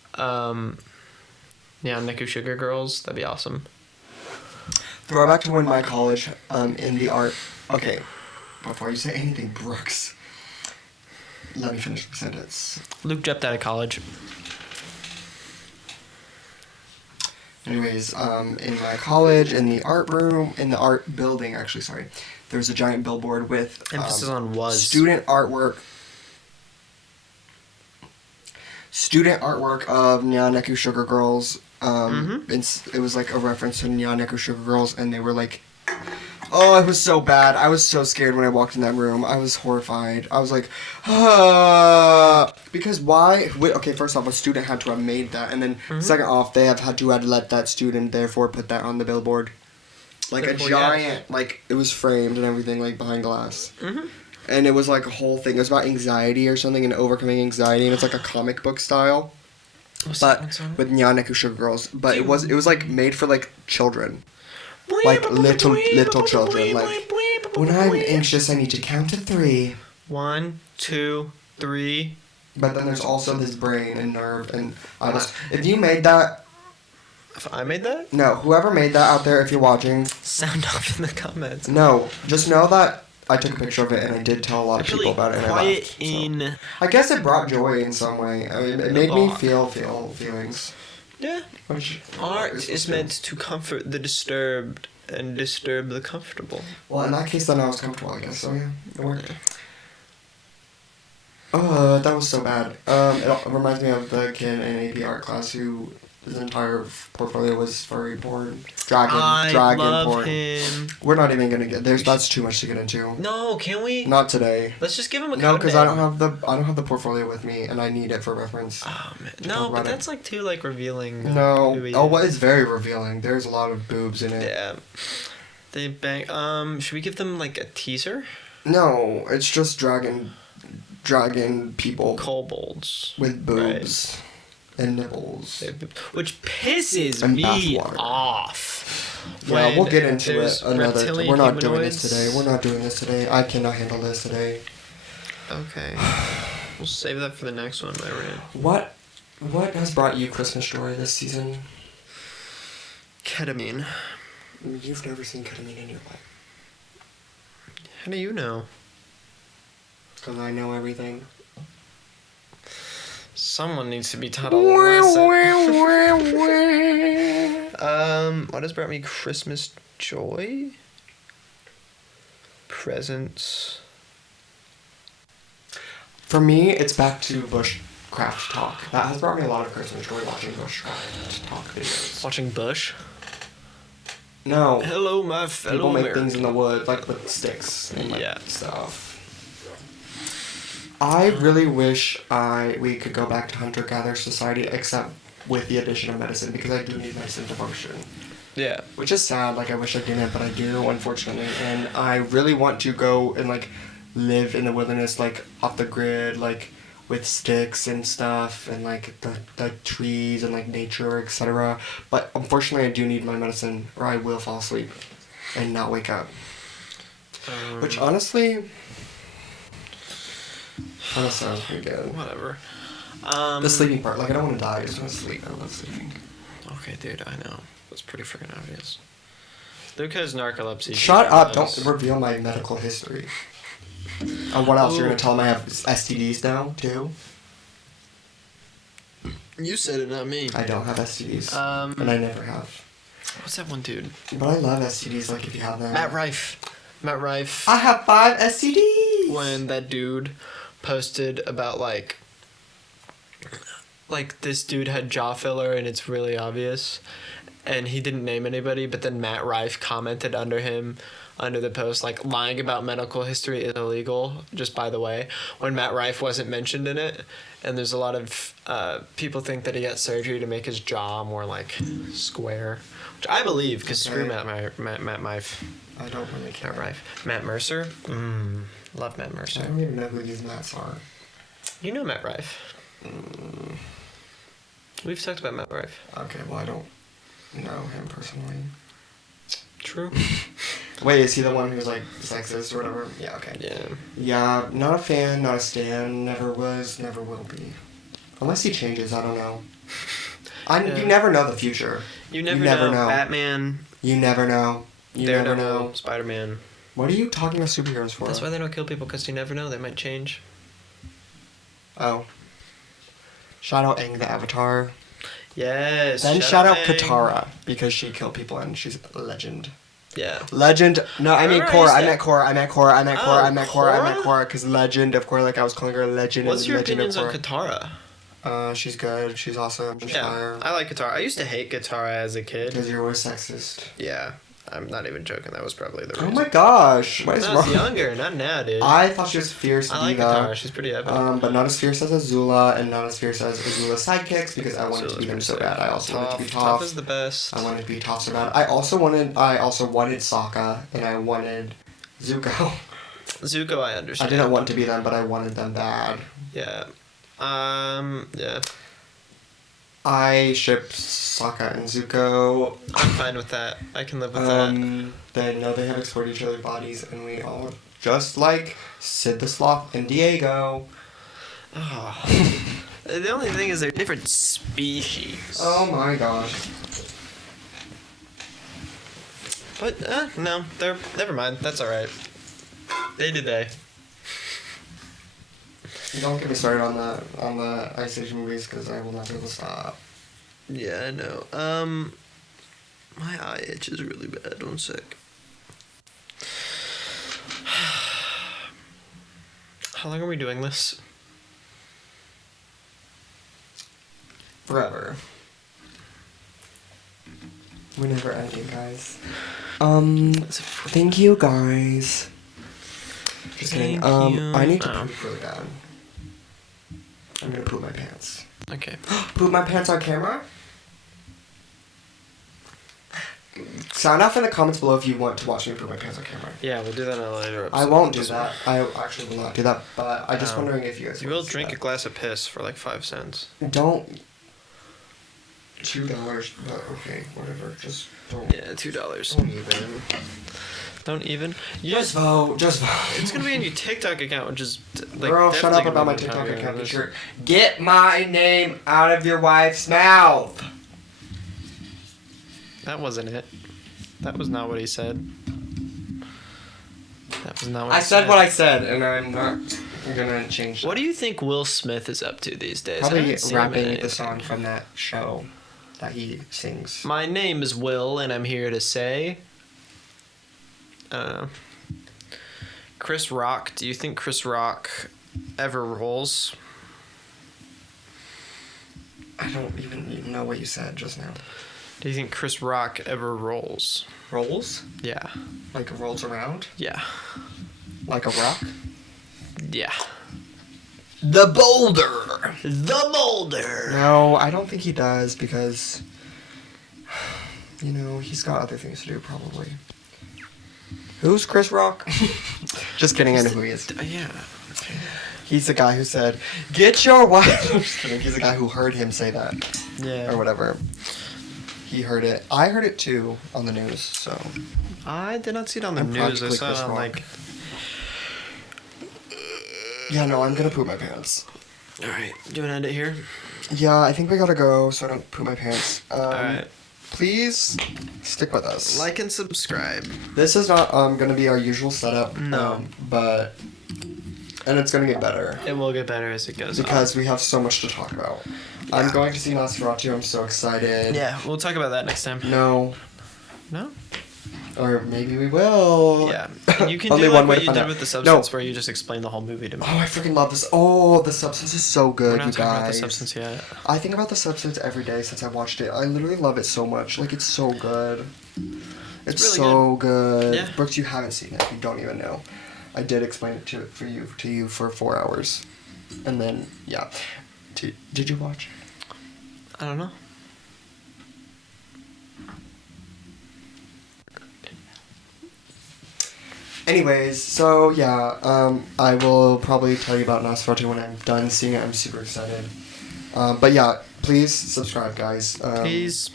Neku Sugar Girls, that'd be awesome. Throwback to when my college, in the art. Okay, before you say anything, Brooks, let me finish the sentence. Luke jumped out of college. Anyways, in my college, in the art room, in the art building, actually, sorry, there was a giant billboard with Emphasis on was. student artwork of Neku Sugar Girls. It was like a reference to Neku Sugar Girls, and they were like, oh, it was so bad. I was so scared when I walked in that room. I was horrified. I was like, because why? Okay, first off, a student had to have made that, and then second off, they have had to let that student therefore put that on the billboard, like Therefore, a giant, like it was framed and everything, like behind glass. And it was like a whole thing. It was about anxiety or something and overcoming anxiety, and it's like a comic book style, but with Neku Sugar Girls. But it was like made for like children. Like little children. Like, when I'm anxious, I need to count to 3. 1, 2, 3. But then there's also this brain and nerve and if you made that, If I made that? no, whoever made that out there, if you're watching, Sound off in the comments. no, just know that I took a picture of it and I did tell a lot of people about it. And I laughed, so. I guess it brought joy in some way. I mean, it made me feel feelings. Yeah. Which Art is meant to comfort the disturbed and disturb the comfortable. Well, in that case, then I was comfortable, I guess. So yeah, it worked. Oh, that was so bad. It reminds me of the kid in AP art class who his entire portfolio was furry porn, dragon love porn. him. We're not even gonna get there's. That's too much to get into. No, can we? Not today. Let's just give him a No, code because name. I don't have the portfolio with me, and I need it for reference. Oh man, talk no, but about it. that's like too like revealing. No. Who he Oh, is. what is very revealing. There's a lot of boobs in it. Yeah. They bang. Should we give them like a teaser? No, it's just dragon people Kobolds. with boobs and nipples. Which pisses And me bathwater. off. Yeah, we'll get into there's it another. reptilian We're not doing this humanoids. today. We're not doing this today. I cannot handle this today. Okay. We'll save that for the next one, my rant. What has brought you Christmas joy this season? Ketamine. You've never seen ketamine in your life. How do you know? Because I know everything. Someone needs to be taught a lesson. What has brought me Christmas joy, presence. For me, it's back to bushcraft talk. That has brought me a lot of Christmas joy watching bushcraft talk videos. Watching Bush. No. Hello, my fellow People make Americans. things in the woods, like with sticks and like Yeah. stuff. I really wish we could go back to hunter-gatherer society, except with the addition of medicine, because I do need medicine to function. Yeah. Which is sad, like I wish I didn't, but I do, unfortunately. And I really want to go and like live in the wilderness, like off the grid, like with sticks and stuff, and like the trees and like nature, etc. But unfortunately I do need my medicine, or I will fall asleep and not wake up. Which honestly kind of sounds pretty good. Whatever. The sleeping part, like I don't want to die, I just want to sleep. I love sleeping. Okay, dude, I know. That's pretty freaking obvious. Luke has narcolepsy. Shut up, don't reveal my medical history. And what else? You're gonna tell him I have STDs now, too? You said it, not me. I don't have STDs. And I never have. What's that one dude? But I love STDs, like if you have them. Matt Rife. I have 5 STDs! When that dude posted about like this dude had jaw filler and it's really obvious, and he didn't name anybody, but then Matt Rife commented under the post, like, lying about medical history is illegal, just by the way, when Matt Rife wasn't mentioned in it. And there's a lot of people think that he got surgery to make his jaw more like square, which I believe, because screw Matt Rife. I don't really care. Matt Rife. Matt Mercer? Love Matt Mercer. I don't even know who these Matts are. You know Matt Rife. We've talked about Matt Rife. Okay, well I don't know him personally. True. Wait, is he the one who's like sexist or whatever? Yeah, okay. Yeah. Yeah, not a fan, not a stan, never was, never will be. Unless he changes, I don't know. You never know the future. You never know. Batman. You never know. You never Daredevil, know. Spider-Man. What are you talking about superheroes for? That's why they don't kill people, because you never know. They might change. Oh. Shout out Aang the Avatar. Yes. Then shout out Aang. Katara, because she killed people and she's a legend. Yeah. Legend. No, I mean Korra. I meant Korra. Korra? Because legend of Korra, like I was calling her a legend. What's your legend opinions of on Katara? She's good. She's awesome. She's fire. I like Katara. I used to hate Katara as a kid. Because you're always sexist. Yeah. I'm not even joking. That was probably the reason. Oh my gosh. What is I wrong? was younger, not now, dude. I thought she was fierce. I like diva, Katara. She's pretty epic. But not as fierce as Azula, and not as fierce as Azula's sidekicks, because I wanted to be them so sick. bad. I also wanted to be Toph Toph. is the best. I wanted to be Toph so bad. I also wanted Sokka, and I wanted Zuko. Zuko, I understand. I didn't want to be them, but I wanted them bad. Yeah. Yeah. I shipped Sokka and Zuko. I'm fine with that. I can live with that. They know they have explored each other's bodies, and we all, just like Sid the Sloth and Diego. Oh. The only thing is they're different species. Oh my gosh. But, no, never mind. That's alright. They did they. Don't get me started on the Ice Age movies, because I will not be able to stop. Yeah, I know. My eye itches really bad. 1 sec. How long are we doing this? Forever. We're never ending, guys. Thank you, guys. Just kidding. I need to poop really bad. I'm gonna poop my pants. Okay. Poop my pants on camera? Sound off in the comments below if you want to watch me poop my pants on camera. Yeah, we'll do that in a later episode. I won't do that. I actually will not do that, but I'm just wondering if you guys You will drink a glass of piss for like 5 cents. Don't. $2, but okay, whatever. Just don't. Yeah, $2. Don't even. Don't even. Just vote. Just vote. It's gonna be on your TikTok account, which is like. Girl, shut up about my TikTok account. Sure. Get my name out of your wife's mouth. That wasn't it. That was not what he said. That was not what I he said. said what I said, and I'm not gonna change that. What do you think Will Smith is up to these days? Probably rapping the song from that show that he sings. My name is Will, and I'm here to say. I don't know. Chris Rock. Do you think Chris Rock ever rolls? I don't even know what you said just now. Do you think Chris Rock ever rolls? Rolls? Yeah. Like rolls around? Yeah. Like a rock? Yeah. The boulder! The boulder! No, I don't think he does because, you know, he's got other things to do probably. Who's Chris Rock? Just kidding, I know who he is. Yeah. He's the guy who said, "Get your wife." I'm just kidding. He's the guy who heard him say that. Yeah. Or whatever. He heard it. I heard it too on the news, so. I did not see it on the I'm news. I practically saw it Chris on, Rock. like... Yeah, no, I'm gonna poop my pants. Alright, do you want to end it here? Yeah, I think we gotta go so I don't poop my pants. Alright. Please stick with us. Like and subscribe. This is not gonna be our usual setup. No. But. And it's gonna get better. It will get better as it goes Because we have so much to talk about. Yeah. I'm going to see Nosferatu. I'm so excited. Yeah, we'll talk about that next time. No. No? Or maybe we will. Yeah. And you can Only do one like way what to you find did out. with The No. Substance where you just explain the whole movie to me. Oh, I freaking love this. Oh, The Substance is so good, We're not you talking about The guys. Substance yet. I think about The Substance every day since I watched it. I literally love it so much. Like, it's so good. It's really so good. Yeah. Brooks, you haven't seen it. You don't even know. I did explain it to you for 4 hours. And then, yeah. Did you watch? I don't know. Anyways, so yeah, I will probably tell you about Nosferatu when I'm done seeing it. I'm super excited. But yeah, please subscribe, guys. Please.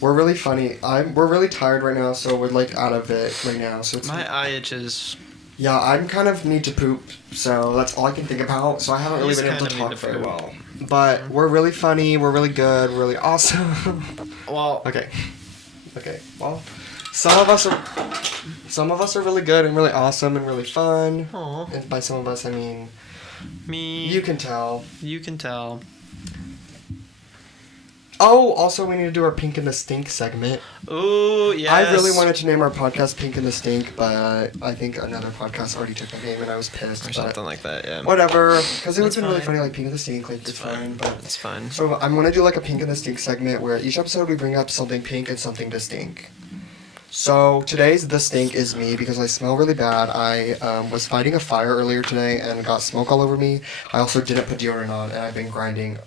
We're really funny. We're really tired right now, so we're like out of it right now. So it's My eye itches. yeah, I'm kind of need to poop, so that's all I can think about. So I haven't really He's been able to kind of talk need to very poop. well. But we're really funny. We're really good. We're really awesome. Well, Okay. Okay. Well, some of us are really good and really awesome and really fun. aw, And by some of us, I mean me. you can tell. You can tell. Oh, also we need to do our Pink and the Stink segment. Ooh, yes. I really wanted to name our podcast Pink and the Stink, but I think another podcast already took the name and I was pissed. Or but something like that, yeah. whatever, because it would That's have been really fine. funny, like Pink and the Stink, like it's fine. But It's fine. so I'm gonna do like a Pink and the Stink segment where each episode we bring up something pink and something to stink. So today's the stink is me because I smell really bad. I was fighting a fire earlier today and got smoke all over me. I also didn't put deodorant on and I've been grinding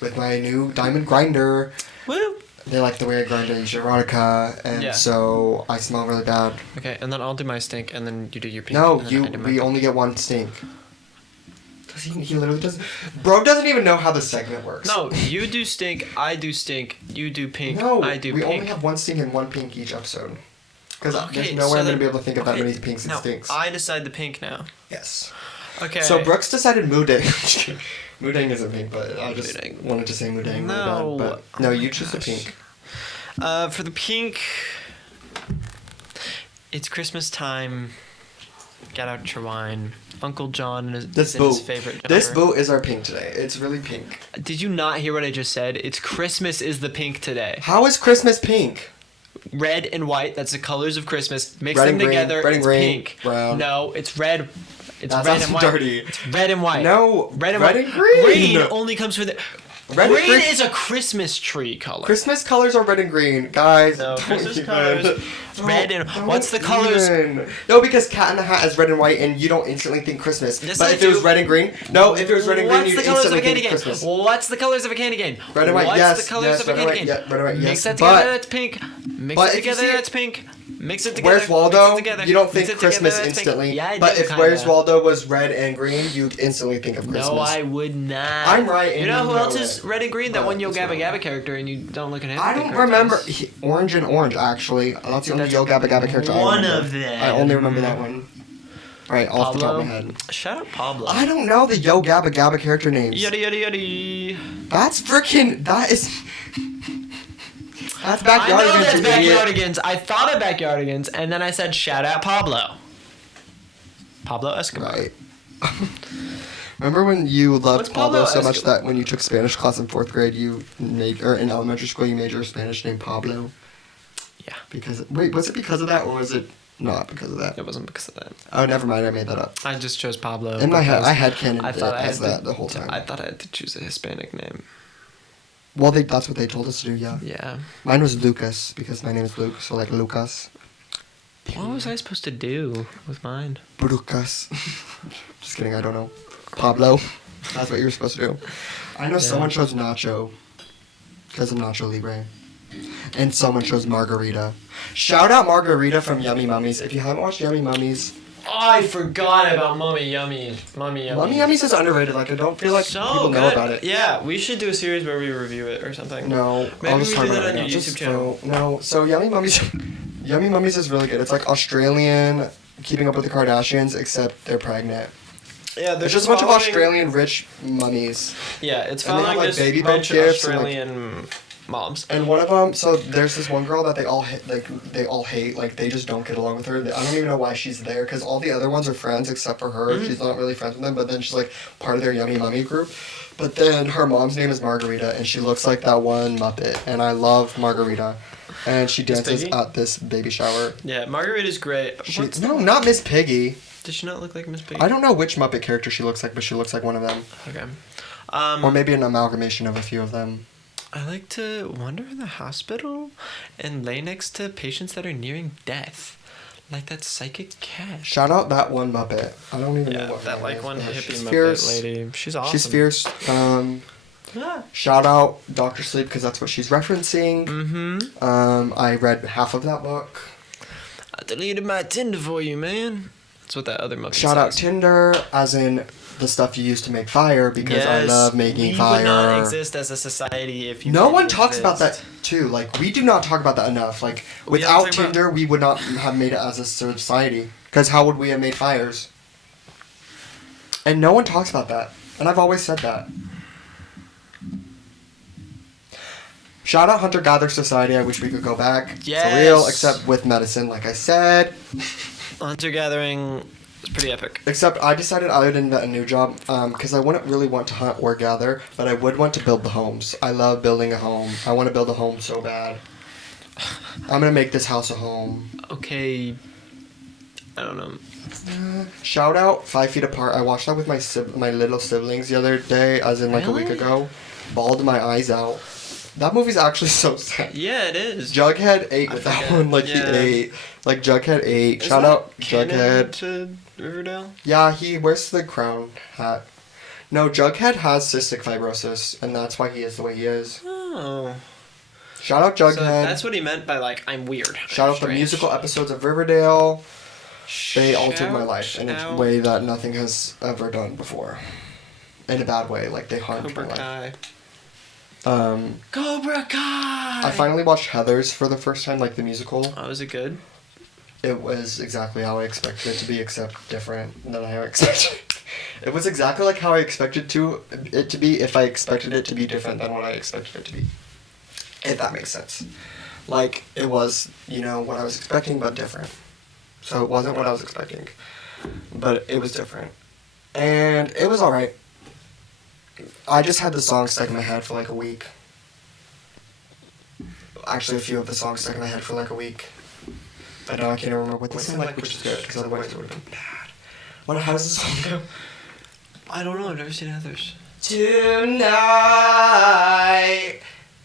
with my new diamond grinder. Woo! They like the way I grind in erotica, and Yeah. so I smell really bad. Okay, and then I'll do my stink, and then you do your pink. No, and then I do my we pink. only get one stink. Does he literally doesn't. Bro doesn't even know how the segment works. No, you do stink, I do stink, you do pink, No, I do we pink. only have one stink and one pink each episode. Because Okay, there's no way so I'm then- gonna be able to think of that okay, many pinks and now, stinks. I decide the pink now. Yes. Okay. So Brooks decided Moodang. Moodang isn't pink, but I just Moodang. wanted to say Moodang. No. Really bad, but no, Oh you my choose the gosh. pink. For the pink, it's Christmas time. Get out your wine. Uncle John is This in his boat. favorite This jumper. boat is our pink today. It's really pink. Did you not hear what I just said? It's Christmas is the pink today. How is Christmas pink? Red and white, that's the colors of Christmas. Mix Red them and green, together, red and it's green, pink. brown. No, it's red. It's That red sounds and white. dirty. It's red and white. No, red and red white. and green. Green only comes for the. Red and green green. is a Christmas tree color. Christmas colors are red and green, guys. No, don't Christmas even- colors, red and- don't what's the colors? even. No, because Cat in the Hat is red and white, and you don't instantly think Christmas. Yes, but I if it was do. red and green, no, if it was red and green, What's you the colors of instantly a candy think cane? Christmas. What's the colors of a candy cane? Red and white, What's yes, the colors yes, of a red and candy white, cane? yeah, red and white, yes, Mix that together, but- that's pink. Mix but it if you together, see- that's pink. Mix it together. Where's Waldo? Mix it together. You don't Mix think it together, Christmas that's pink. instantly. Yeah, I but do, if Where's kinda. Waldo was red and green, you instantly think of Christmas. No, I would not. I'm right, You and know you who know else is it. red and green? That But one Yo it's Gabba wrong. Gabba character, and you don't look at him. I don't remember Orange and Orange actually. That's the only That's Yo Gabba Gabba character I one remember. of them. I only remember that one. Right, off the top of my head. Shout out Pablo. I don't know the Yo Gabba Gabba character names. Yada yada yada. That's freaking. That is. That's I know Backyardigans. that's you idiot. Backyardigans. I thought of Backyardigans, and then I said shout out Pablo. Pablo Escobar. Right. Remember when you loved What's Pablo Pablo so much Escobar? that when you took Spanish class in 4th grade, or in elementary school, you made your Spanish name Pablo? Yeah. Because wait, was it because of that or was it not because of that. It wasn't because of that. Oh, never mind. I made that up. I just chose Pablo. In my head, because I had canon I thought I as had that to, the whole time. I thought I had to choose a Hispanic name. Well, that's what they told us to do, yeah. Yeah. Mine was Lucas, because my name is Luke, so like Lucas. What was I supposed to do with mine? Brucas. Just kidding, I don't know. Pablo. That's what you were supposed to do. I know someone chose Nacho, because of Nacho Libre. And someone chose Margarita. Shout out Margarita from Yummy Mummies. If you haven't watched Yummy Mummies, I forgot about Mummy Yummy. Mummy Yummy. Mummy Yummies is underrated. Like, I don't feel like people know about it. Yeah, we should do a series where we review it or something. No, Maybe I'll just we talk do about that it on right your now. YouTube channel. No, so Yummy Mummies is really good. It's like Australian Keeping Up with the Kardashians, except they're pregnant. Yeah, There's just a bunch of Australian rich mummies. Yeah, it's And they have, following like, just baby a bunch bed of gifts and, like- Australian moms. And one of them, so there's this one girl that they all hate, like they just don't get along with her. I don't even know why she's there, because all the other ones are friends except for her. Mm-hmm. She's not really friends with them, but then she's like part of their Yummy Mummy group. But then her mom's name is Margarita, and she looks like that one Muppet, and I love Margarita. And she dances Piggy? at this baby shower. Yeah, Margarita's great. No, not Miss Piggy. Does she not look like Miss Piggy? I don't know which Muppet character she looks like, but she looks like one of them. Okay. Or maybe an amalgamation of a few of them. I like to wander in the hospital and lay next to patients that are nearing death. Like that psychic cat. Shout out that one Muppet. I don't even know Yeah, what that her like name is. one Yeah, hippie she's Muppet fierce. lady. She's awesome. She's fierce. Yeah. Shout out Dr. Sleep, because that's what she's referencing. Mm-hmm. I read half of that book. I deleted my Tinder for you, man. That's what that other Muppet Shout out says. Tinder, as in the stuff you use to make fire, because I love making fire. We would not exist as a society if you No didn't one talks about exist. that too. Like, we do not talk about that enough. Like, We haven't without talked about- Tinder, we would not have made it as a society. Because how would we have made fires? And no one talks about that. And I've always said that. Shout out Hunter Gatherer Society. I wish we could go back. For real, Yes. except with medicine, like I said. Hunter gathering is pretty epic. Except I decided I would invent a new job, because I wouldn't really want to hunt or gather, but I would want to build the homes. I love building a home. I want to build a home so bad. I'm gonna make this house a home. Okay. I don't know. Shout out 5 Feet Apart. I watched that with my little siblings the other day, as in like a week Really? ago. Bawled my eyes out. That movie's actually so sad. Yeah, it is. Jughead ate I with that forget. one. Like, Yeah. he ate. Like, Jughead ate. Is Shout that out canon Jughead. to Riverdale? Yeah, he wears the crown hat. No, Jughead has cystic fibrosis, and that's why he is the way he is. Oh. Shout out Jughead. So that's what he meant by like I'm weird. Shout out the Strange. musical episodes of Riverdale. They altered my Shout life in a out way that nothing has ever done before. In a bad way, like they harmed Cobra my life. Kai. Um, Cobra Kai. I finally watched Heathers for the first time, like the musical. Oh, is it good? It was exactly how I expected it to be, except different than I expected. It was exactly like how I expected it to be if I expected it to be different than what I expected it to be. If that makes sense. Like, it was, what I was expecting, but different. So it wasn't what I was expecting, but it was different. And it was alright. I just had the song stuck in my head for like a week. Actually, a few of the songs stuck in my head for like a week. But now I can't remember what they sound like, which is good, because otherwise it would have been bad. How does the song go? I don't know. I've never seen Heathers. Tonight,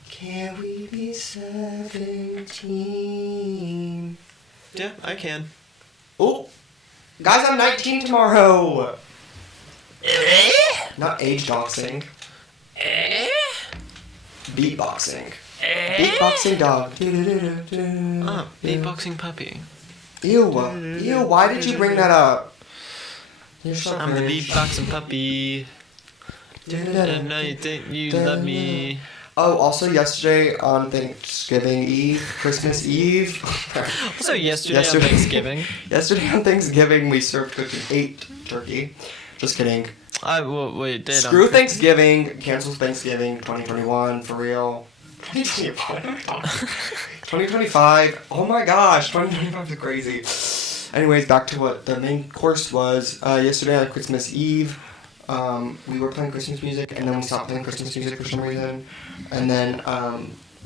can we be 17? Yeah, I can. Oh, guys, I'm 19 tomorrow. Not age doxing. Beatboxing. Beatboxing dog. Oh, beatboxing puppy. Ew. Why did you bring that up? You're so I'm the cringe. beatboxing puppy. And now you think you love me. Oh, also yesterday on Thanksgiving Eve, Christmas Eve. Also yesterday on Thanksgiving. Yesterday on Thanksgiving, we ate turkey. Just kidding. Wait, did Screw Thanksgiving. Cancel Thanksgiving 2021 for real. 2021. 2025. Oh my gosh, 2025 is crazy. Anyways, back to what the main course was. Yesterday on Christmas Eve, we were playing Christmas music, and then we stopped playing Christmas music for some reason. And then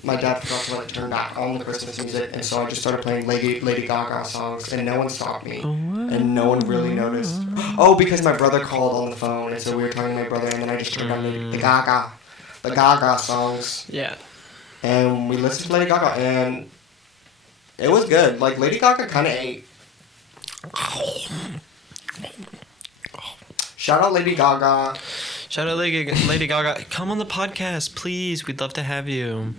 my dad forgot to like turn back on the Christmas music, and so I just started playing Lady Gaga songs, and no one stopped me, and no one really noticed. Oh, because my brother called on the phone, and so we were talking to my brother, and then I just turned on the Gaga songs. Yeah. And we listened to Lady Gaga, and it was good. Like, Lady Gaga kind of ate. Shout out Lady Gaga. Shout out Lady Gaga. Come on the podcast, please. We'd love to have you.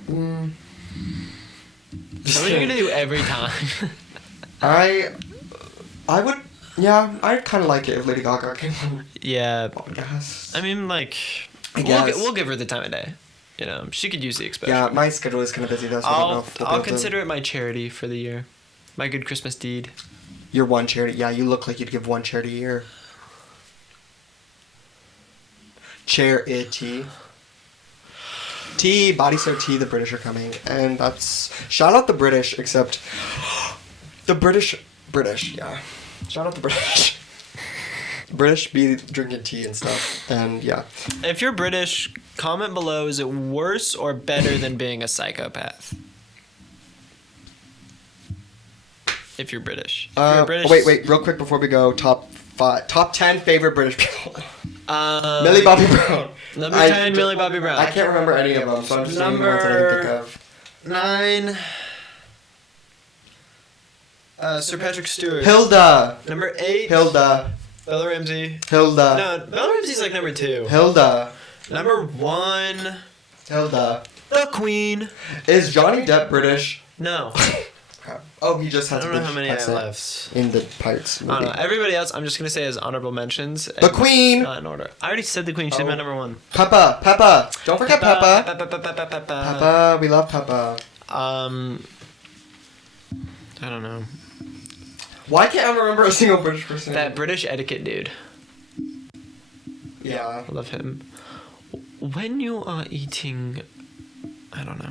That's what you're going to do every time. I would, yeah, I'd kind of like it if Lady Gaga came on. Yeah. I guess. I mean, like, we'll give her the time of day. You know, she could use the exposure. Yeah, my schedule is kind of busy though, so I don't know if we'll be I'll able to- consider it my charity for the year. My good Christmas deed. Your one charity. Yeah, you look like you'd give one charity a year. Charity. Body Sir T, the British are coming. And that's... Shout out the British, except... The British, yeah. Shout out the British. British be drinking tea and stuff. And yeah. If you're British, comment below, is it worse or better than being a psychopath? If you're British. If you're British. Wait, real quick before we go, top 10 favorite British people. Millie Bobby Brown. Number 10, Millie Bobby Brown. I can't remember any of them, so I'm just saying the ones that I can think of. 9. Sir Patrick Stewart. Hilda. Number 8. Hilda. Bella Ramsey. Hilda. No, Bella Ramsey's like number 2. Hilda. Number 1. Hilda. The Queen. Is Johnny Depp British? No. Oh, he just I has don't know how many I have accent left. in the Pirates I movie. don't know. Everybody else, I'm just going to say as honorable mentions. The Queen! Not in order. I already said the Queen. She's my number 1. Peppa. Don't forget Peppa. Peppa. Peppa. We love Peppa. I don't know. Why can't I remember a single British person? That British etiquette dude. Yeah. I love him. When you are eating... I don't know.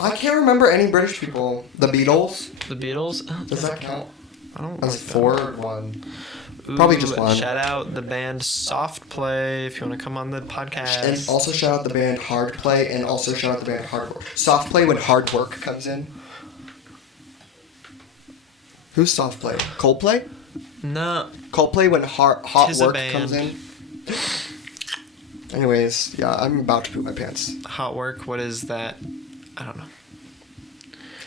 I can't remember any British people. The Beatles? The Beatles? Oh, Does that count? I don't As like that. 4 or 1? Ooh, Probably just 1. Shout out the band Soft Play if you want to come on the podcast. And also shout out the band Hard Play, and also shout out the band Hard Work. Soft Play when Hard Work comes in. Who's Soft Play? Coldplay? No. Coldplay when Hot Tis a Work band. comes in. Anyways, yeah, I'm about to poop my pants. Hot Work, what is that? I don't know.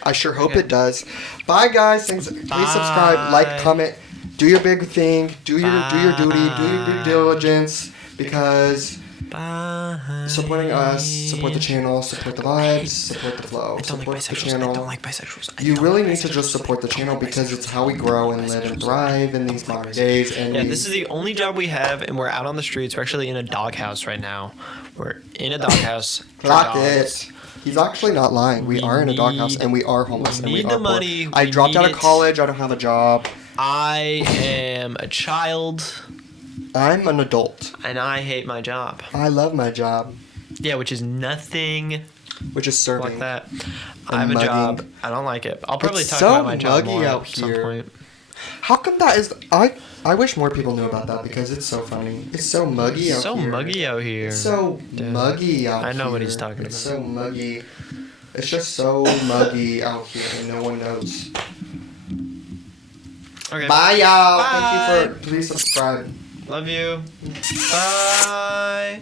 I sure hope Okay. it does. Bye, guys. Thanks. Please subscribe, like, comment, do your big thing, do your duty, do your due diligence, because Bye. supporting us, support the channel, support the vibes, support the flow, I don't like support the bisexuals. I channel. don't like bisexuals. You really need to just support the channel because it's how we grow and live and thrive in these modern days. And Yeah, we- this is the only job we have, and we're out on the streets. We're actually in a doghouse right now. We're in a doghouse. for Clock dogs. it. He's actually not lying. We are in a doghouse need- and we are homeless and we need are the poor. money, I we dropped out need of it. college. I don't have a job. I am a child, I'm an adult. and I hate my job. I love my job, Yeah, which is nothing which is serving. like that. I have a mugging. job. I don't like it. I'll probably It's talk so about my job muggy more out at some here. point. How come that is? I wish more people knew about that because it's so funny. It's so muggy out So here. muggy out here. It's so Yeah. muggy out here. I know what he's talking It's about. so muggy. It's just so muggy out here and no one knows. Okay. Bye, y'all. Bye. Thank you for. Please subscribe. Love you. Bye.